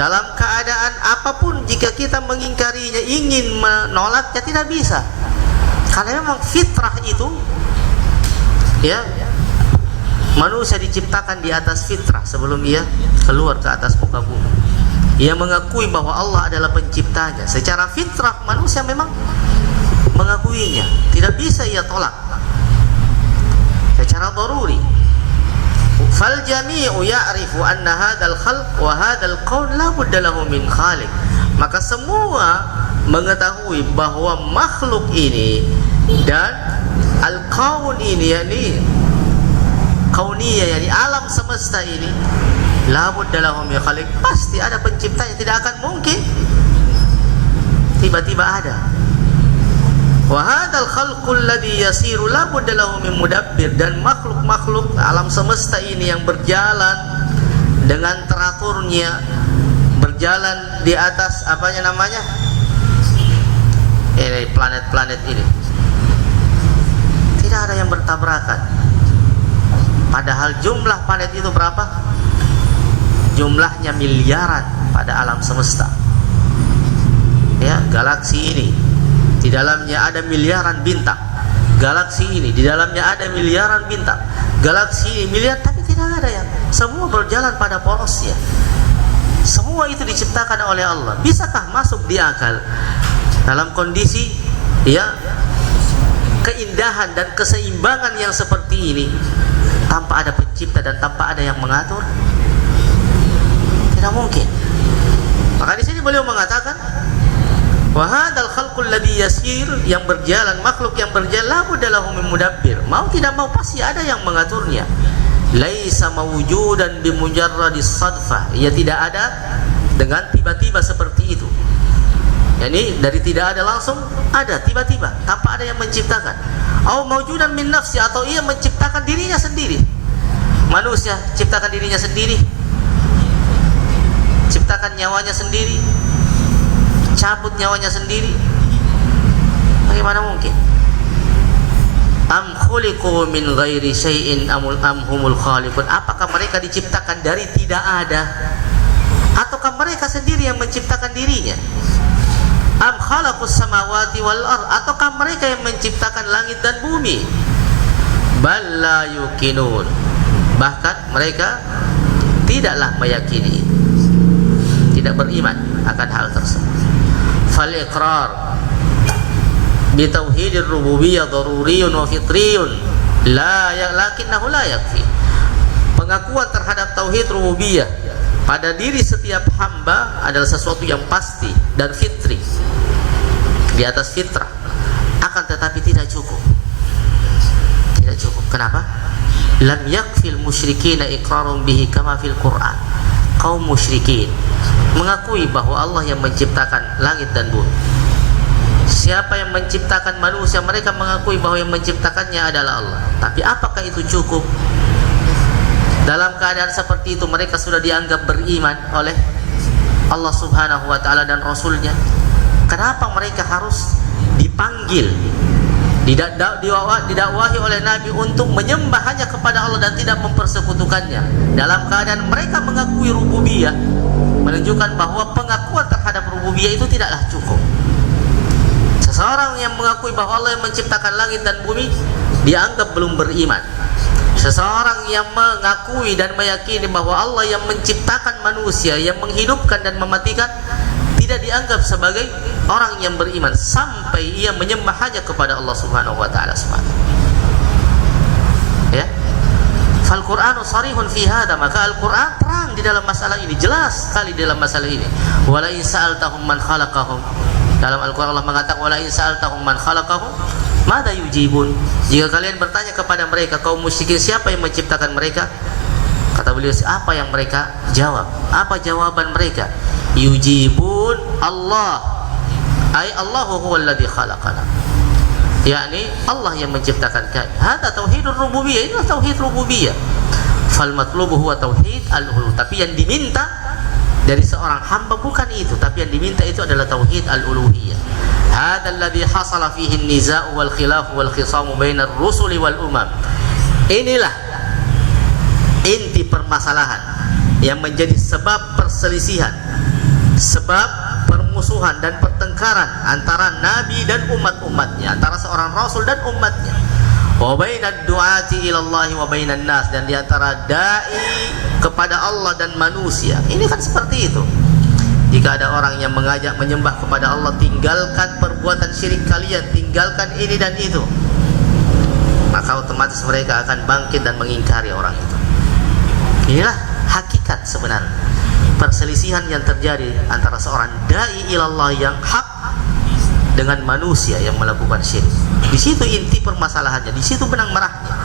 Dalam keadaan apapun, jika kita mengingkarinya, ingin menolaknya, tidak bisa. Karena memang fitrah itu, ya, manusia diciptakan di atas fitrah sebelum ia keluar ke atas muka bumi. Ia mengakui bahwa Allah adalah penciptanya. Secara fitrah manusia memang mengakuinya, tidak bisa ia tolak secara daruri. Fal jami'u ya'rifu anna hadzal khalq wa hadzal qaul la budda lahu min khaliq, maka semua mengetahui bahwa makhluk ini dan al-kaun ini, yakni kauniyah, yakni alam semesta ini, la budda lahu min khaliq, pasti ada penciptanya, tidak akan mungkin tiba-tiba ada. Wa hadzal khalqul ladzi yasiru la budda lahu min mudabbir, dan makhluk-makhluk alam semesta ini yang berjalan dengan teraturnya, berjalan di atas apanya namanya, ini planet-planet ini, tidak ada yang bertabrakan. Padahal jumlah planet itu berapa? Jumlahnya miliaran pada alam semesta, ya, galaksi ini di dalamnya ada miliaran bintang, galaksi ini di dalamnya ada miliaran bintang, galaksi ini miliar, tapi tidak ada yang, semua berjalan pada porosnya. Semua itu diciptakan oleh Allah. Bisakah masuk di akal dalam kondisi, ya, keindahan dan keseimbangan yang seperti ini tanpa ada pencipta dan tanpa ada yang mengatur? Tidak mungkin. Maka di sini beliau mengatakan, wa hadzal khalqul ladzi yasir, yang berjalan, makhluk yang berjalan, la budda lahu min mudabbir, mau tidak mau pasti ada yang mengaturnya. Laisa mawjudan bi mujarradis sadfa, ia tidak ada dengan tiba-tiba seperti itu. Yani dari tidak ada langsung ada tiba-tiba tanpa ada yang menciptakan. Au maujudan min nafsi, atau ia menciptakan dirinya sendiri. Manusia ciptakan dirinya sendiri, ciptakan nyawanya sendiri, cabut nyawanya sendiri. Bagaimana mungkin? Am khuliqu min ghairi syai'in am humul khaliqun. Apakah mereka diciptakan dari tidak ada, ataukah mereka sendiri yang menciptakan dirinya? Am khalaqus samawati wal ard, ataukah mereka yang menciptakan langit dan bumi? Bal la yuqinun, bahkan mereka tidaklah meyakini, tidak beriman akan hal tersebut. Fal iqrar bi tauhidir rububiyyah daruriyun wa fitriyun lakinnahu la yakfi. Pengakuan terhadap tauhid rububiyah pada diri setiap hamba adalah sesuatu yang pasti dan fitri, di atas fitrah, akan tetapi tidak cukup. Tidak cukup. Kenapa? Lam yakfil musyrikina iqrarun bihi kama fil Quran. Kaum musyrikin mengakui bahwa Allah yang menciptakan langit dan bumi. Siapa yang menciptakan manusia, mereka mengakui bahwa yang menciptakannya adalah Allah. Tapi apakah itu cukup? Dalam keadaan seperti itu mereka sudah dianggap beriman oleh Allah Subhanahu wa ta'ala dan Rasulnya. Kenapa mereka harus dipanggil, didakwahi oleh Nabi untuk menyembah hanya kepada Allah dan tidak mempersekutukannya, dalam keadaan mereka mengakui rububiyah? Menunjukkan bahwa pengakuan terhadap rububiyah itu tidaklah cukup. Seseorang yang mengakui bahwa Allah yang menciptakan langit dan bumi dianggap belum beriman. Seseorang yang mengakui dan meyakini bahwa Allah yang menciptakan manusia, yang menghidupkan dan mematikan, tidak dianggap sebagai orang yang beriman sampai ia menyembah hanya kepada Allah Subhanahu wa ta'ala semata. Ya. Fal Qur'anu sharihun fi hada, maka Al-Qur'an terang di dalam masalah ini, jelas sekali dalam masalah ini. Wala in sa'altahum man khalaqahum. Dalam Al-Quran Allah mengatakan wala in sa'altahum man khalaqahum madza yujibun. Jika kalian bertanya kepada mereka kaum musyrikin siapa yang menciptakan mereka, kata beliau apa yang mereka jawab? Apa jawaban mereka? Yujibun Allah, ay Allahu huwal ladzi khalaqana, yakni Allah yang menciptakan kalian. Hada tauhidur rububiyah, ini tauhid rububiyah. Fal matlubu huwa tauhid al-uluhiyah. Tapi yang diminta dari seorang hamba bukan itu, tapi yang diminta itu adalah tauhid al-uluhiyah. Hadzal ladzi hasala fihi an-nizaa' wal khilaf wal khisam bainar rusuli wal umam. Inilah inti permasalahan yang menjadi sebab perselisihan, sebab permusuhan dan pertengkaran antara nabi dan umat-umatnya, antara seorang rasul dan umatnya. Wa bainad du'ati ila Allah wa bainan nas, dan di antara dai kepada Allah dan manusia. Ini kan seperti itu. Jika ada orang yang mengajak menyembah kepada Allah, tinggalkan perbuatan syirik kalian, tinggalkan ini dan itu, maka otomatis mereka akan bangkit dan mengingkari orang itu. Inilah hakikat sebenarnya perselisihan yang terjadi antara seorang dai ilallah yang hak dengan manusia yang melakukan syirik. Di situ inti permasalahannya, di situ benang merahnya,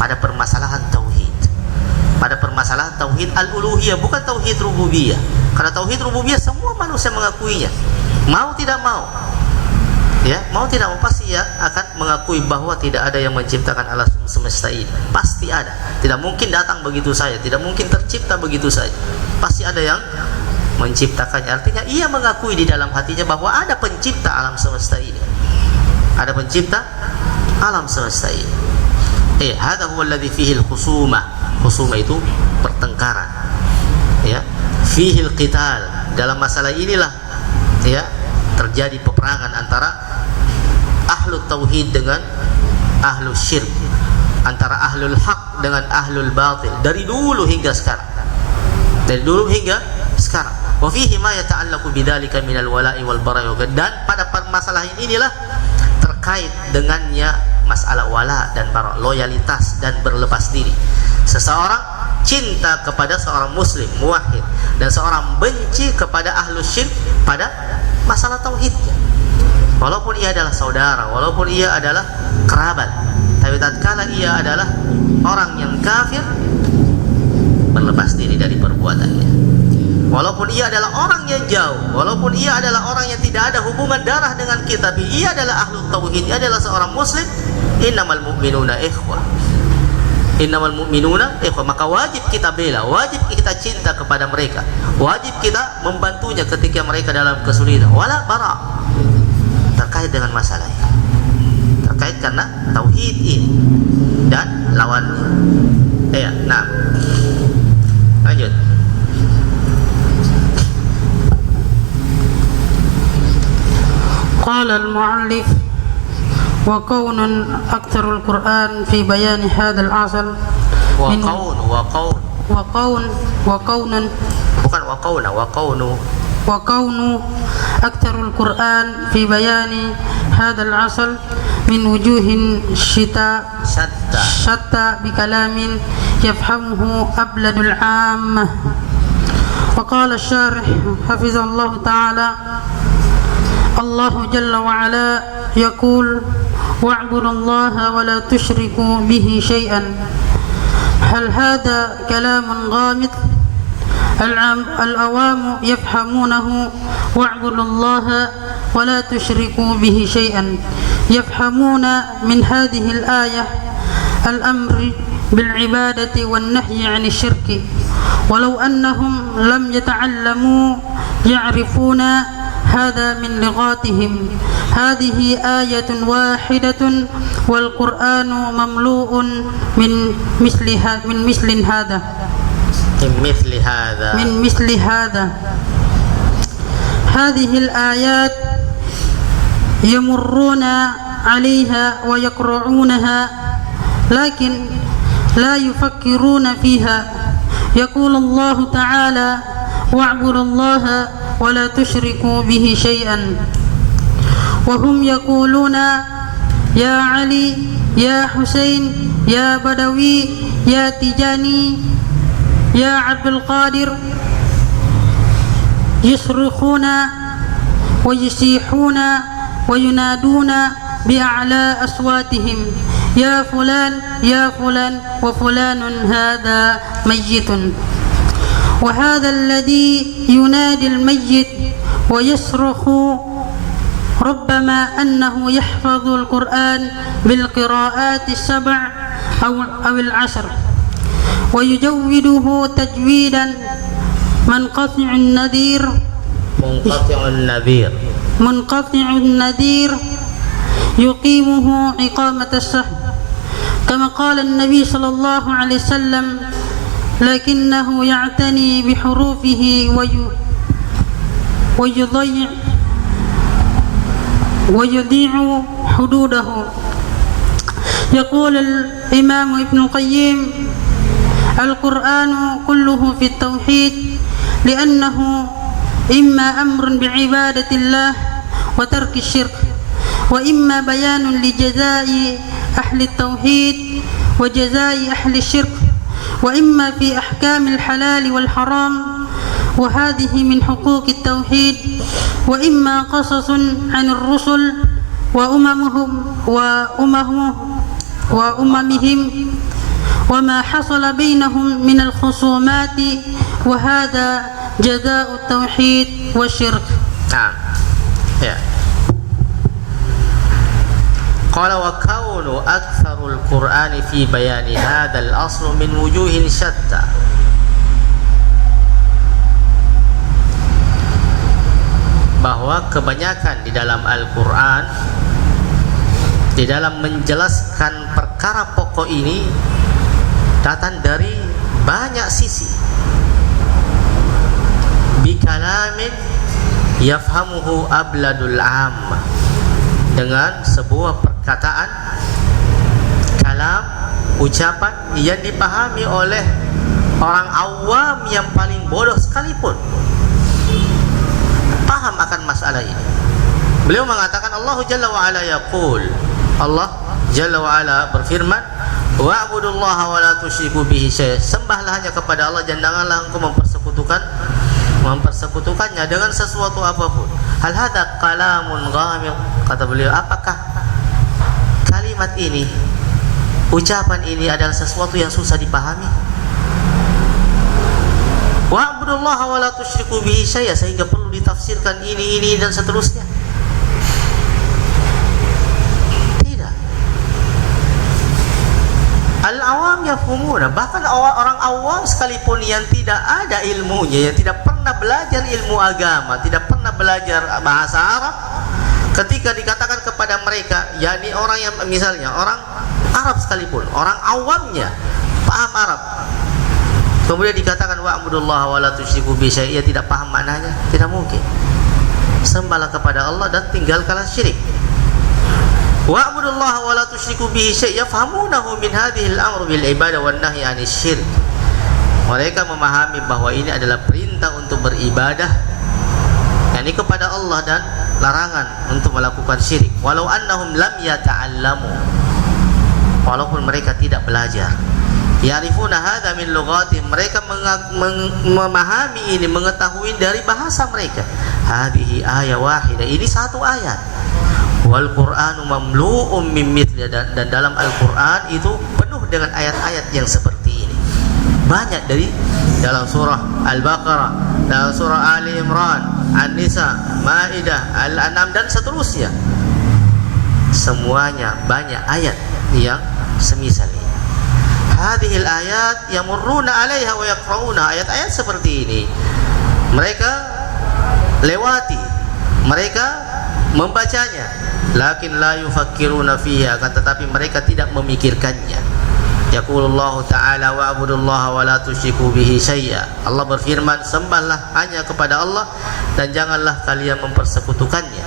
pada permasalahan tauhid, pada permasalahan tauhid al-uluhiyah, bukan tauhid rububiyah. Karena tauhid rububiyah semua manusia mengakuinya, mau tidak mau, ya mau tidak mau pasti ya akan mengakui bahwa tidak ada yang menciptakan alam semesta ini. Pasti ada, tidak mungkin datang begitu saja, tidak mungkin tercipta begitu saja, pasti ada yang menciptakannya. Artinya ia mengakui di dalam hatinya bahwa ada pencipta alam semesta ini, ada pencipta alam semesta ini. Hadza huwa alladhi fihi al-khusumah. Khusumah itu pertengkaran, ya. Fihi al-qital, dalam masalah inilah ya terjadi peperangan antara ahlul tauhid dengan ahlul syirk, antara ahlul haq dengan ahlul batil, dari dulu hingga sekarang, dari dulu hingga sekarang. Wa fihi ma yata'allaqu bidzalika minal wala'i wal bara'i, dan pada permasalahan inilah terkait dengannya masalah wala dan bara, loyalitas dan berlepas diri. Seseorang cinta kepada seorang muslim muwahhid dan seorang benci kepada ahlus syirk pada masalah tauhidnya, walaupun ia adalah saudara, walaupun ia adalah kerabat, tapi tatkala ia adalah orang yang kafir, berlepas diri dari perbuatannya. walaupun ia adalah orang yang jauh, walaupun ia adalah orang yang tidak ada hubungan darah dengan kita, tapi ia adalah ahlu tauhid, ia adalah seorang muslim. Innamal mu'minuna ikhwah, innamal mu'minuna ikhwah. Maka wajib kita bela, wajib kita cinta kepada mereka, wajib kita membantunya ketika mereka dalam kesulitan. Wala bara, terkait dengan masalah ini, terkait karena tauhid ini dan lawannya. Ya, nah, lanjut. قال المؤلف: وكون أكثر القرآن في بيان هذا الأصل وكون أكثر القرآن في بيان هذا الأصل من وجوه شتى بكلام يفهمه أبلد العامة. وقال الشارح حفظه الله تعالى: الله جل وعلا يقول: واعبدوا الله ولا تشركوا به شيئا. هل هذا كلام غامض؟ العوام يفهمونه واعبدوا الله ولا تشركوا به شيئا، يفهمون من هذه الآية الأمر بالعبادة والنهي عن الشرك، ولو أنهم لم يتعلموا يعرفون هذا من لغاتهم. هذه آية واحدة والقرآن مملوء من مثل هذا. هذه الآيات يمرون عليها ويقرؤونها لكن لا يفكرون فيها. يقول الله تعالى: واعبدوا الله ولا تشركوا به شيئا، وهم يقولون: يا علي، يا حسين، يا بدوي، يا تجاني، يا عبد القادر، يصرخون ويصيحون وينادون بأعلى أصواتهم: يا فلان، يا فلان، وفلان هذا ميت. وهذا الذي ينادي الميت ويصرخ ربما أنه يحفظ القرآن بالقراءات السبع أو العشر، ويجوده تجويدا منقطع النذير يقيمه إقامة السهل، كما قال النبي صلى الله عليه وسلم: لكنه يعتني بحروفه ويضيع حدوده. يقول الإمام ابن القيم: القرآن كله في التوحيد، لأنه إما أمر بعبادة الله وترك الشرك، وإما بيان لجزاء أهل التوحيد وجزاء أهل الشرك، وإما في أحكام الحلال والحرام وهذه من حقوق التوحيد، وإما قصص عن الرسل وأممهم وما حصل بينهم من الخصومات، وهذا جزاء التوحيد والشرك. نعم. قال: وكون أكثر القرآن في بيان هذا الأصل من وجوه شتى. Bahwa kebanyakan di dalam Al-Quran, di dalam menjelaskan perkara pokok ini, datang dari banyak sisi. Bikalamin yafhamuhu abladul ammah, dengan sebuah perkataan, kalam, ucapan yang dipahami oleh orang awam yang paling bodoh sekalipun paham akan masalah ini. Beliau mengatakan Allah Jalla wa Ala yaqul, Allah Jalla wa Ala berfirman: wa'budullaha wa la tusyriku bihi syai'an. Sembahlah hanya kepada Allah dan janganlah engkau mempersekutukannya dengan sesuatu apapun. Hal hadza kalamun ghamid. Kata beliau, apakah kalimat ini, ucapan ini adalah sesuatu yang susah dipahami? Wa'budullaha wa la tusyriku bihi syai'a, sehingga perlu ditafsirkan ini dan seterusnya. Tidak. Al-awam yafhumuna, bahkan orang awam sekalipun yang tidak ada ilmunya, yang tidak pernah belajar ilmu agama, tidak pernah belajar bahasa Arab, ketika dikatakan kepada mereka, yakni orang yang misalnya orang Arab sekalipun, orang awamnya paham Arab, kemudian dikatakan wa'budullaha wa la tusyriku bihi syai'a, ia tidak paham maknanya, tidak mungkin. Sembahlah kepada Allah dan tinggalkanlah syirik. Wa'budullaha wa la tusyriku bihi syai'a yafhamunahu min hadhil amr bil ibadah wan nahy 'anil syirik. Mereka memahami bahwa ini adalah perintah untuk beribadah, yakni kepada Allah, dan larangan untuk melakukan syirik. Walau annahum lam yata'allamu, walaupun mereka tidak belajar. Ya'rifuna hadza min lughatihim, mereka memahami ini, mengetahui dari bahasa mereka. Hadhihi ayat wahidah, ini satu ayat. Wal Qur'anu mamlu'un min mithli, dan dalam Al-Qur'an itu penuh dengan ayat-ayat yang seperti ini. Banyak dari dalam surah Al-Baqarah, dalam surah Ali Imran, An-Nisa, Maidah, Al-An'am dan seterusnya. Semuanya banyak ayat yang semisal ini. Hadhil ayat yamurruna 'alaiha wa yaqra'una, ayat-ayat seperti ini mereka lewati, mereka membacanya, lakin la yufakkiruna fiha, akan tetapi mereka tidak memikirkannya. Yaqulullahu ta'ala wa'budullaha wa la tusyriku bihi syai'a, Allah berfirman, sembahlah hanya kepada Allah dan janganlah kalian mempersekutukannya.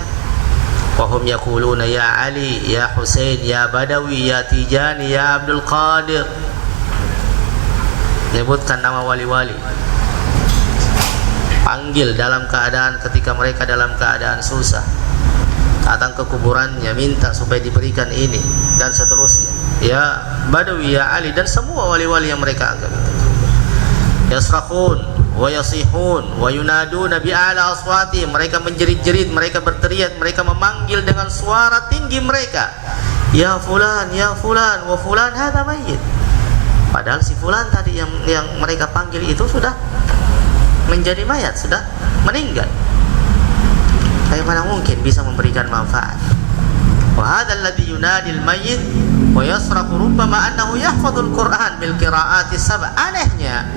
Wa hum yaquluna ya Ali, ya Husain, ya Badawi, ya Tijani, ya Abdul Qadir, menyebutkan nama wali-wali, panggil dalam keadaan ketika mereka dalam keadaan susah, datang ke kuburannya minta supaya diberikan ini dan seterusnya. Ya Badawi, ya Ali, dan semua wali-wali yang mereka anggap itu. Yasrakhun wa yasihun wa yunaduna bi'ala aswati, mereka menjerit-jerit, mereka berteriak, mereka memanggil dengan suara tinggi mereka. Ya fulan, wa fulan hadza mayyit. Padahal si fulan tadi yang mereka panggil itu sudah menjadi mayat, sudah meninggal. Bagaimana mungkin bisa memberikan manfaat? Wa hadzal ladzi yunadil mayyit wa yasraqu rubbama annahu yahfadzul Qur'an bil qira'ati sab'. Anehnya,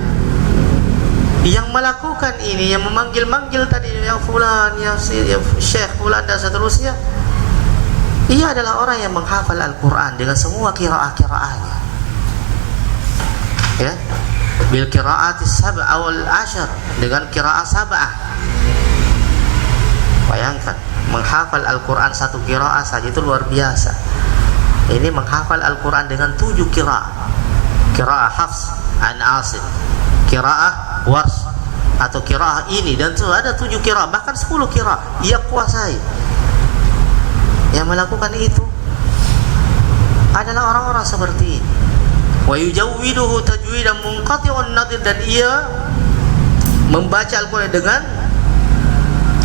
yang melakukan ini, yang memanggil-manggil tadi, yang fulan, yang syekh fulan dan seterusnya, ia adalah orang yang menghafal Al-Qur'an dengan semua qiraah-qiraahnya. Ya, bil qiraati sab' awal ashar, dengan qiraah sab'ah. Bayangkan, menghafal Al-Quran satu qiraah saja itu luar biasa. Ini menghafal Al-Quran dengan 7 qiraah. Qiraah Hafs an Asim, qiraah Wars, atau qiraah ini, dan itu ada 7 qiraah, bahkan 10 qiraah ia kuasai. Yang melakukan itu adalah orang-orang seperti ini. Wa yujawwiduhu tajwidan munqati'un nadir, dan ia membaca Al-Quran dengan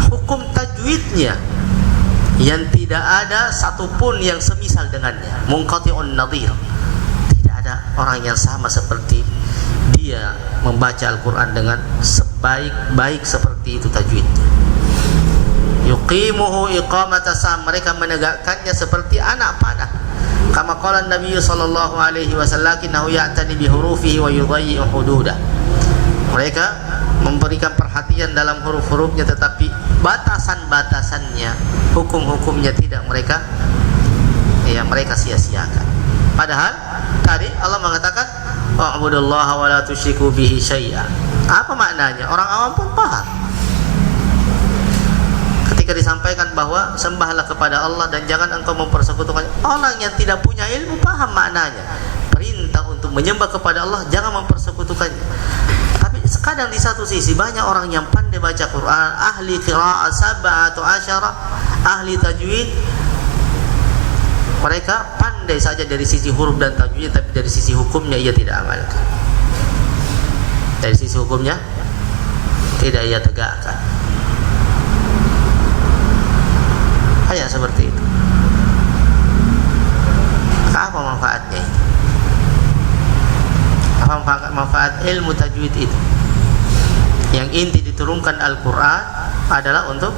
hukum tajwidnya yang tidak ada satupun yang semisal dengannya. Munqati'un nadir, tidak ada orang yang sama seperti dia membaca Al-Quran dengan sebaik-baik seperti itu tajwidnya. Yuqimuhu iqamata sam, mereka menegakkannya seperti anak panah. Kama qala Nabi sallallahu alaihi wasallam, innahu ya'tani bi hurufihi wa yudayyi'u hududah. Mereka memberikan perhatian dalam huruf-hurufnya, tetapi batasan-batasannya, hukum-hukumnya tidak mereka sia-siakan. Padahal tadi Allah mengatakan wa'budullaha wa la tusyriku bihi syai'a. Apa maknanya? Orang awam pun paham. Ketika disampaikan bahwa sembahlah kepada Allah dan jangan engkau mempersekutukan, orang yang tidak punya ilmu paham maknanya. Perintah untuk menyembah kepada Allah, jangan mempersekutukannya. Tapi kadang di satu sisi banyak orang yang pandai baca Quran, ahli qiraat sab'ah atau asyara, ahli tajwid, mereka pandai saja dari sisi huruf dan tajwid, tapi dari sisi hukumnya ia tidak amalkan. Dari sisi hukumnya tidak ia tegakkan. Kayak seperti itu. Apa manfaatnya itu? Apa manfaat ilmu tajwid itu? Yang inti diturunkan Al-Quran adalah untuk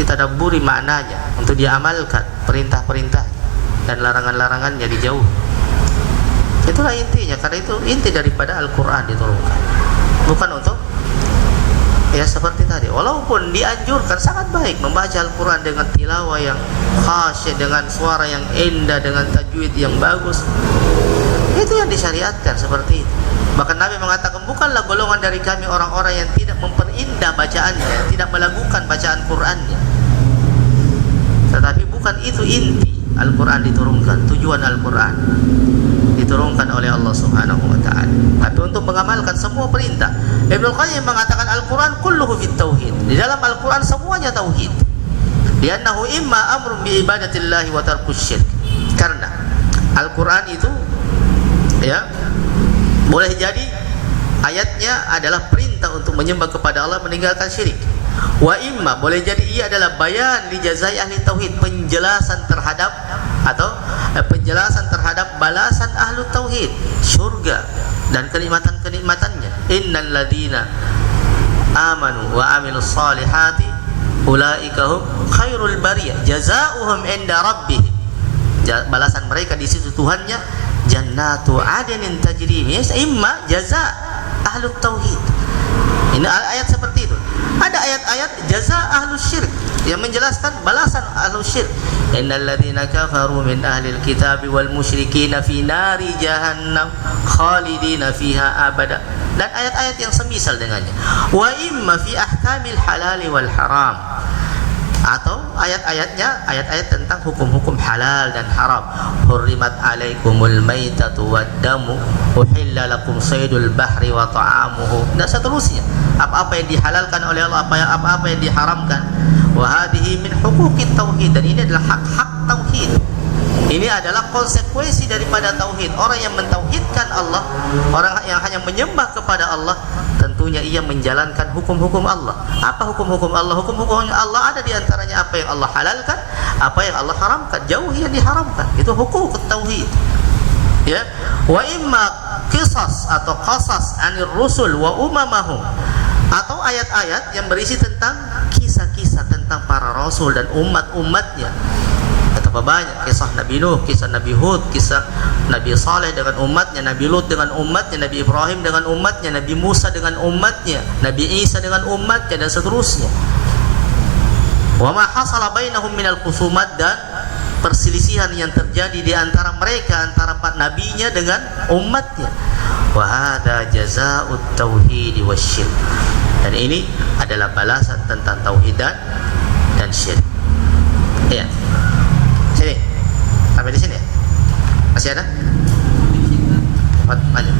ditadabburi maknanya, untuk diamalkan perintah-perintah dan larangan-larangannya dijauhi. Itulah intinya, karena itu inti daripada Al-Quran diturunkan, bukan untuk ya seperti tadi. Walaupun dianjurkan, sangat baik membaca Al-Quran dengan tilawah yang khasyah, dengan suara yang indah, dengan tajwid yang bagus. Itu yang disyariatkan seperti itu. Bahkan Nabi mengatakan, bukanlah golongan dari kami orang-orang yang tidak memperindah bacaannya, tidak melakukan bacaan Qur'annya. Tetapi bukan itu inti Al-Quran diturunkan. Tujuan Al-Quran diturunkan oleh Allah Subhanahu wa ta'ala, tapi untuk mengamalkan semua perintah. Ibnu Qayyim mengatakan Al-Quran kulluhu fit tauhid. Di dalam Al-Quran semuanya tauhid. Li'annahu imma amrun bi ibadatillahi wa tarkus syirk. Karena Al-Quran itu ya boleh jadi ayatnya adalah perintah untuk menyembah kepada Allah, meninggalkan syirik. Wa imma boleh jadi ia adalah bayan li jazai ahli tauhid, penjelasan terhadap atau penjelasan terhadap balasan ahlu tauhid, surga dan kenikmatan-kenikmatannya. Innal ladina amanu wa amilus salihati ulaika hum khairul bariyah jazaohum inda rabbihim. Balasan mereka di sisi Tuhannya jannatu adnin tajri min imma jaza ahlut tauhid. Ini ayat seperti itu. Ada ayat-ayat jaza ahlus syirk yang menjelaskan balasan ahlus syirk. Innal ladzina kafaru min ahlil kitabi wal musyrikina fi nari jahannam khalidina fiha abada. Dan ayat-ayat yang semisal dengannya. Wa imma fi ahkamil halal wal haram. Atau ayat-ayatnya ayat-ayat tentang hukum-hukum halal dan haram. Hurrimat alaikumul maitatu wad-damu uhilla lakum saydul bahri wa ta'amuhu, dan seterusnya. Apa-apa yang dihalalkan oleh Allah, apa-apa yang diharamkan. Wa hadhihi min huquqit tauhid, dan ini adalah hak-hak tauhid. Ini adalah konsekuensi daripada tauhid. Orang yang mentauhidkan Allah, orang yang hanya menyembah kepada Allah, tentunya ia menjalankan hukum-hukum Allah. Apa hukum-hukum Allah? Hukum-hukum Allah ada di antaranya apa yang Allah halalkan, apa yang Allah haramkan, jauhi yang diharamkan. Itu hukum tauhid. Ya, wa imma qisas atau qasas anir rusul wa umamahum, atau ayat-ayat yang berisi tentang kisah-kisah tentang para rasul dan umat-umatnya. Betapa banyak kisah Nabi Nuh, kisah Nabi Hud, kisah Nabi Saleh dengan umatnya, Nabi Lut dengan umatnya, Nabi Ibrahim dengan umatnya, Nabi Musa dengan umatnya, Nabi Isa dengan umatnya, dan seterusnya. Wa ma hasala bainahum minal khusumat, dan perselisihan yang terjadi di antara mereka, antara para nabinya dengan umatnya. Wa hadza jazaa'ut tauhid wasyirk. Dan ini adalah balasan tentang tauhid dan syirik. Ya. Sini. Sampai di sini ya? Masih ada? Lanjut.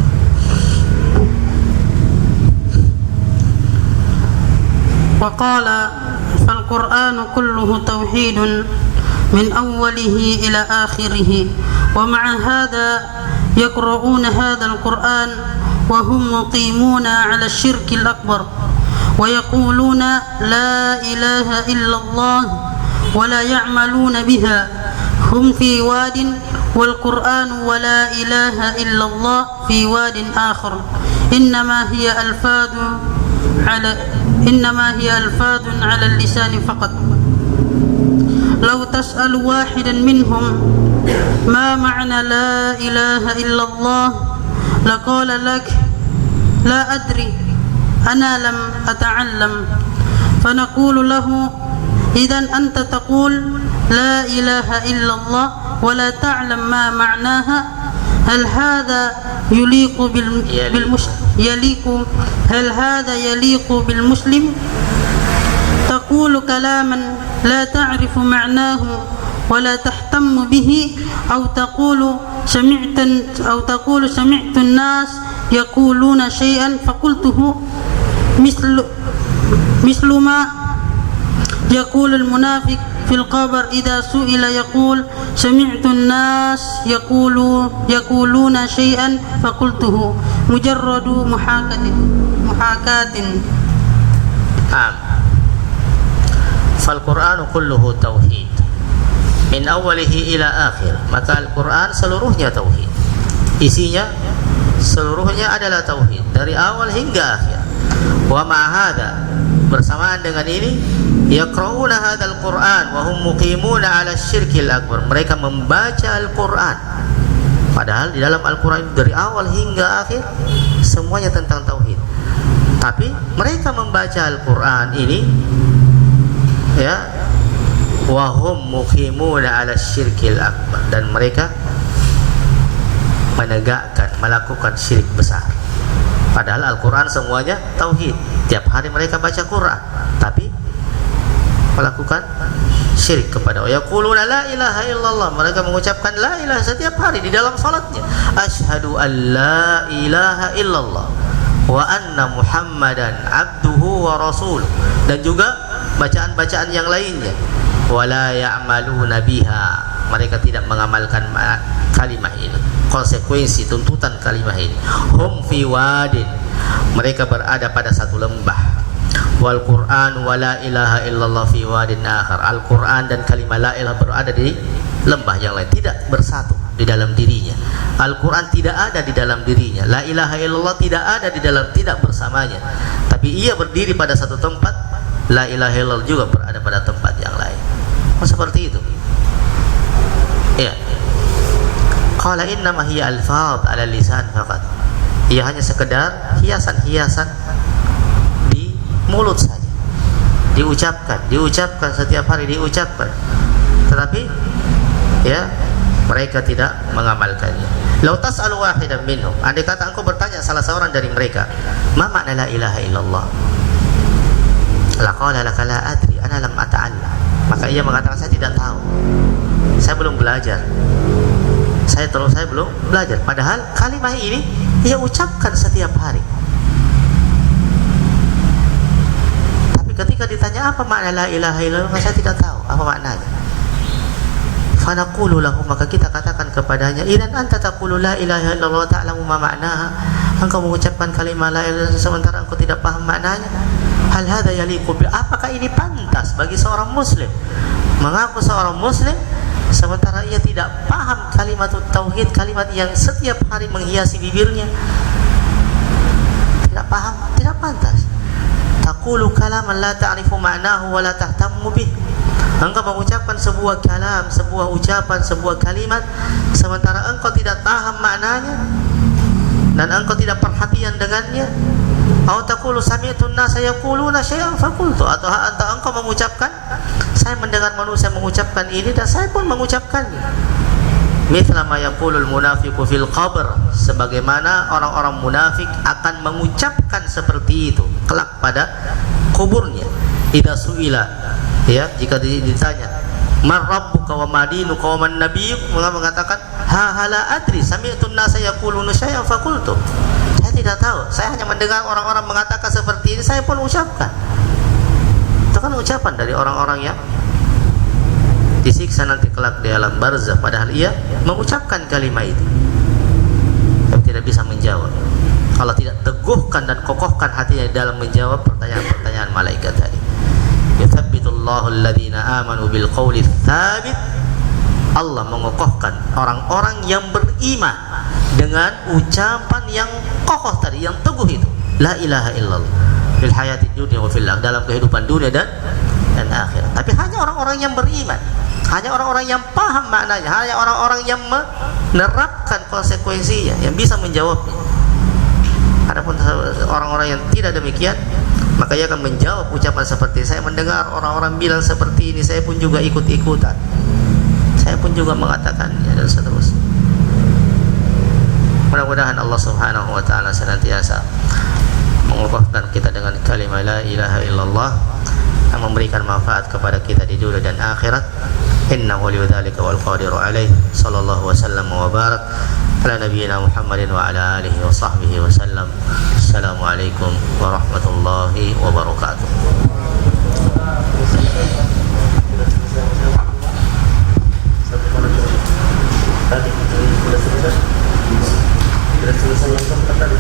وقال فالقرآن كله توحيد من أوله إلى آخره ومع هذا يقرؤون هذا القرآن وهم مقيمون على الشرك الأكبر ويقولون لا إله إلا الله ولا يعملون بها هم في واد والقرآن ولا إله إلا الله في واد آخر إنما هي ألفاظ على اللسان فقط. لو تسأل واحدا منهم ما معنى لا إله إلا الله لقال لك لا أدري أنا لم أتعلم، فنقول له إذن أنت تقول لا إله إلا الله ولا تعلم ما معناها، هل هذا يليق بالمسلم؟ تقول كلاما لا تعرف معناه ولا تهتم به، أو تقول سمعت الناس يقولون شيئا فقلته مثل ما يقول المنافق في القبر إذا سئل يقول سمعت الناس يقولون شيئا فقلته، مجرد محاكاة. فالقرآن كله توحيد min awalihi ila akhir. Maka Al-Quran seluruhnya tauhid, isinya seluruhnya adalah tauhid dari awal hingga akhir. Wa ma'ahada, bersamaan dengan ini, yaqra'una hadzal Qur'an wa hum muqimuna 'ala syirkil akbar. Mereka membaca Al-Qur'an, padahal di dalam Al-Qur'an dari awal hingga akhir semuanya tentang tauhid. Tapi mereka membaca Al-Qur'an ini, ya, wa hum muqimuna 'ala syirkil akbar, dan mereka menegakkan, melakukan syirik besar. Padahal Al-Quran semuanya tauhid. Tiap hari mereka baca Quran, tapi melakukan syirik kepada Allah. Yaquluna la ilaha illallah, mereka mengucapkan la ilaha setiap hari di dalam salatnya. Asyhadu an la ilaha illallah wa anna Muhammadan abduhu wa rasuluh, dan juga bacaan-bacaan yang lainnya. Wala ya'maluna biha, mereka tidak mengamalkan kalimat ini, konsekuensi tuntutan kalimat ini. Hum fi wadin, mereka berada pada satu lembah. Wal Quran wa la ilaha illallah fi wadin akhar, Al-Quran dan kalimat la ilaha berada di lembah yang lain, tidak bersatu di dalam dirinya. Al-Quran tidak ada di dalam dirinya, la ilaha illallah tidak ada di dalam, tidak bersamanya. Tapi ia berdiri pada satu tempat, la ilaha illallah juga berada pada tempat yang lain. Seperti itu. Ya. Qala innama hiya alfaz ala lisan faqat. Ia hanya sekedar hiasan-hiasan di mulut saja. Diucapkan setiap hari diucapkan. Tetapi ya, mereka tidak mengamalkannya. Lau tas'alu wahidan minhum, andai kata engkau bertanya salah seorang dari mereka, ma makna la ilaha illallah? Laqala laka la adri ana lam ata'allam. Maka ia mengatakan, saya tidak tahu, saya belum belajar, saya belum belajar. Padahal kalimat ini ia ucapkan setiap hari. Tapi ketika ditanya apa makna la ilaha illallah, saya tidak tahu apa maknanya. Fanaqulu lahu, maka kita katakan kepadanya, idan anta taqulu la ilaha illallah ta'lamu ma ma'naha, engkau mengucapkan kalimat la ilaha illallah sementara engkau tidak paham maknanya. Hal hadza yaliqu bi, apakah ini pantas bagi seorang muslim mengaku seorang muslim sementara ia tidak paham kalimat tauhid, kalimat yang setiap hari menghiasi bibirnya? Tidak paham, tidak pantas. Taqulu kalaman la ta'rifu ma'nahu wa la tahtammu bih, engkau mengucapkan sebuah kalam, sebuah ucapan, sebuah kalimat sementara engkau tidak paham maknanya dan engkau tidak perhatian dengannya. Atau taqulu sami'tu an-nasa yaquluna syai'an faqultu, atau engkau mengucapkan, saya mendengar manusia mengucapkan ini dan saya pun mengucapkannya. Mithla ma yaqulul munafiqu fil qabr, sebagaimana orang-orang munafik akan mengucapkan seperti itu kelak pada kuburnya. Idza su'ila, ya, jika ditanya man rabbuka wa ma dinuka wa man nabiyyuk, mengatakan ha hala adri sami'tu an-nasa yaquluna syai'an faqultu, saya tidak tahu, saya hanya mendengar orang-orang mengatakan seperti ini, saya pun ucapkan. Itu kan ucapan dari orang-orang yang disiksa nanti kelak di alam barzah, padahal ia mengucapkan kalimat itu tapi tidak bisa menjawab. Kalau tidak teguhkan dan kokohkan hatinya dalam menjawab pertanyaan-pertanyaan malaikat tadi. Yuthabbitullahu alladhina amanu bil qawli tsabit, Allah mengokohkan orang-orang yang beriman dengan ucapan yang kokoh tadi, yang teguh itu, la ilaha illallah fil hayati dunya wa fil akhirah, dalam kehidupan dunia dan akhirat. Tapi hanya orang-orang yang beriman, hanya orang-orang yang paham maknanya, hanya orang-orang yang menerapkan konsekuensinya, yang bisa menjawabnya. Adapun orang-orang yang tidak demikian, maka ia akan menjawab ucapan seperti, saya mendengar orang-orang bilang seperti ini, saya pun juga ikut-ikutan, saya pun juga mengatakannya, dan seterusnya. Mudah-mudahan Allah Subhanahu wa taala senantiasa mengokohkan kita dengan kalimat la ilaha illallah yang memberikan manfaat kepada kita di dunia dan akhirat. Innahu waliyudzalika wal qadiru alaihi. Sallallahu wasallam wa barak ala nabiyyina Muhammadin wa ala alihi wa sahbihi wasallam. Assalamualaikum warahmatullahi wabarakatuh. Tadi sudah selesai yang keempat tadi.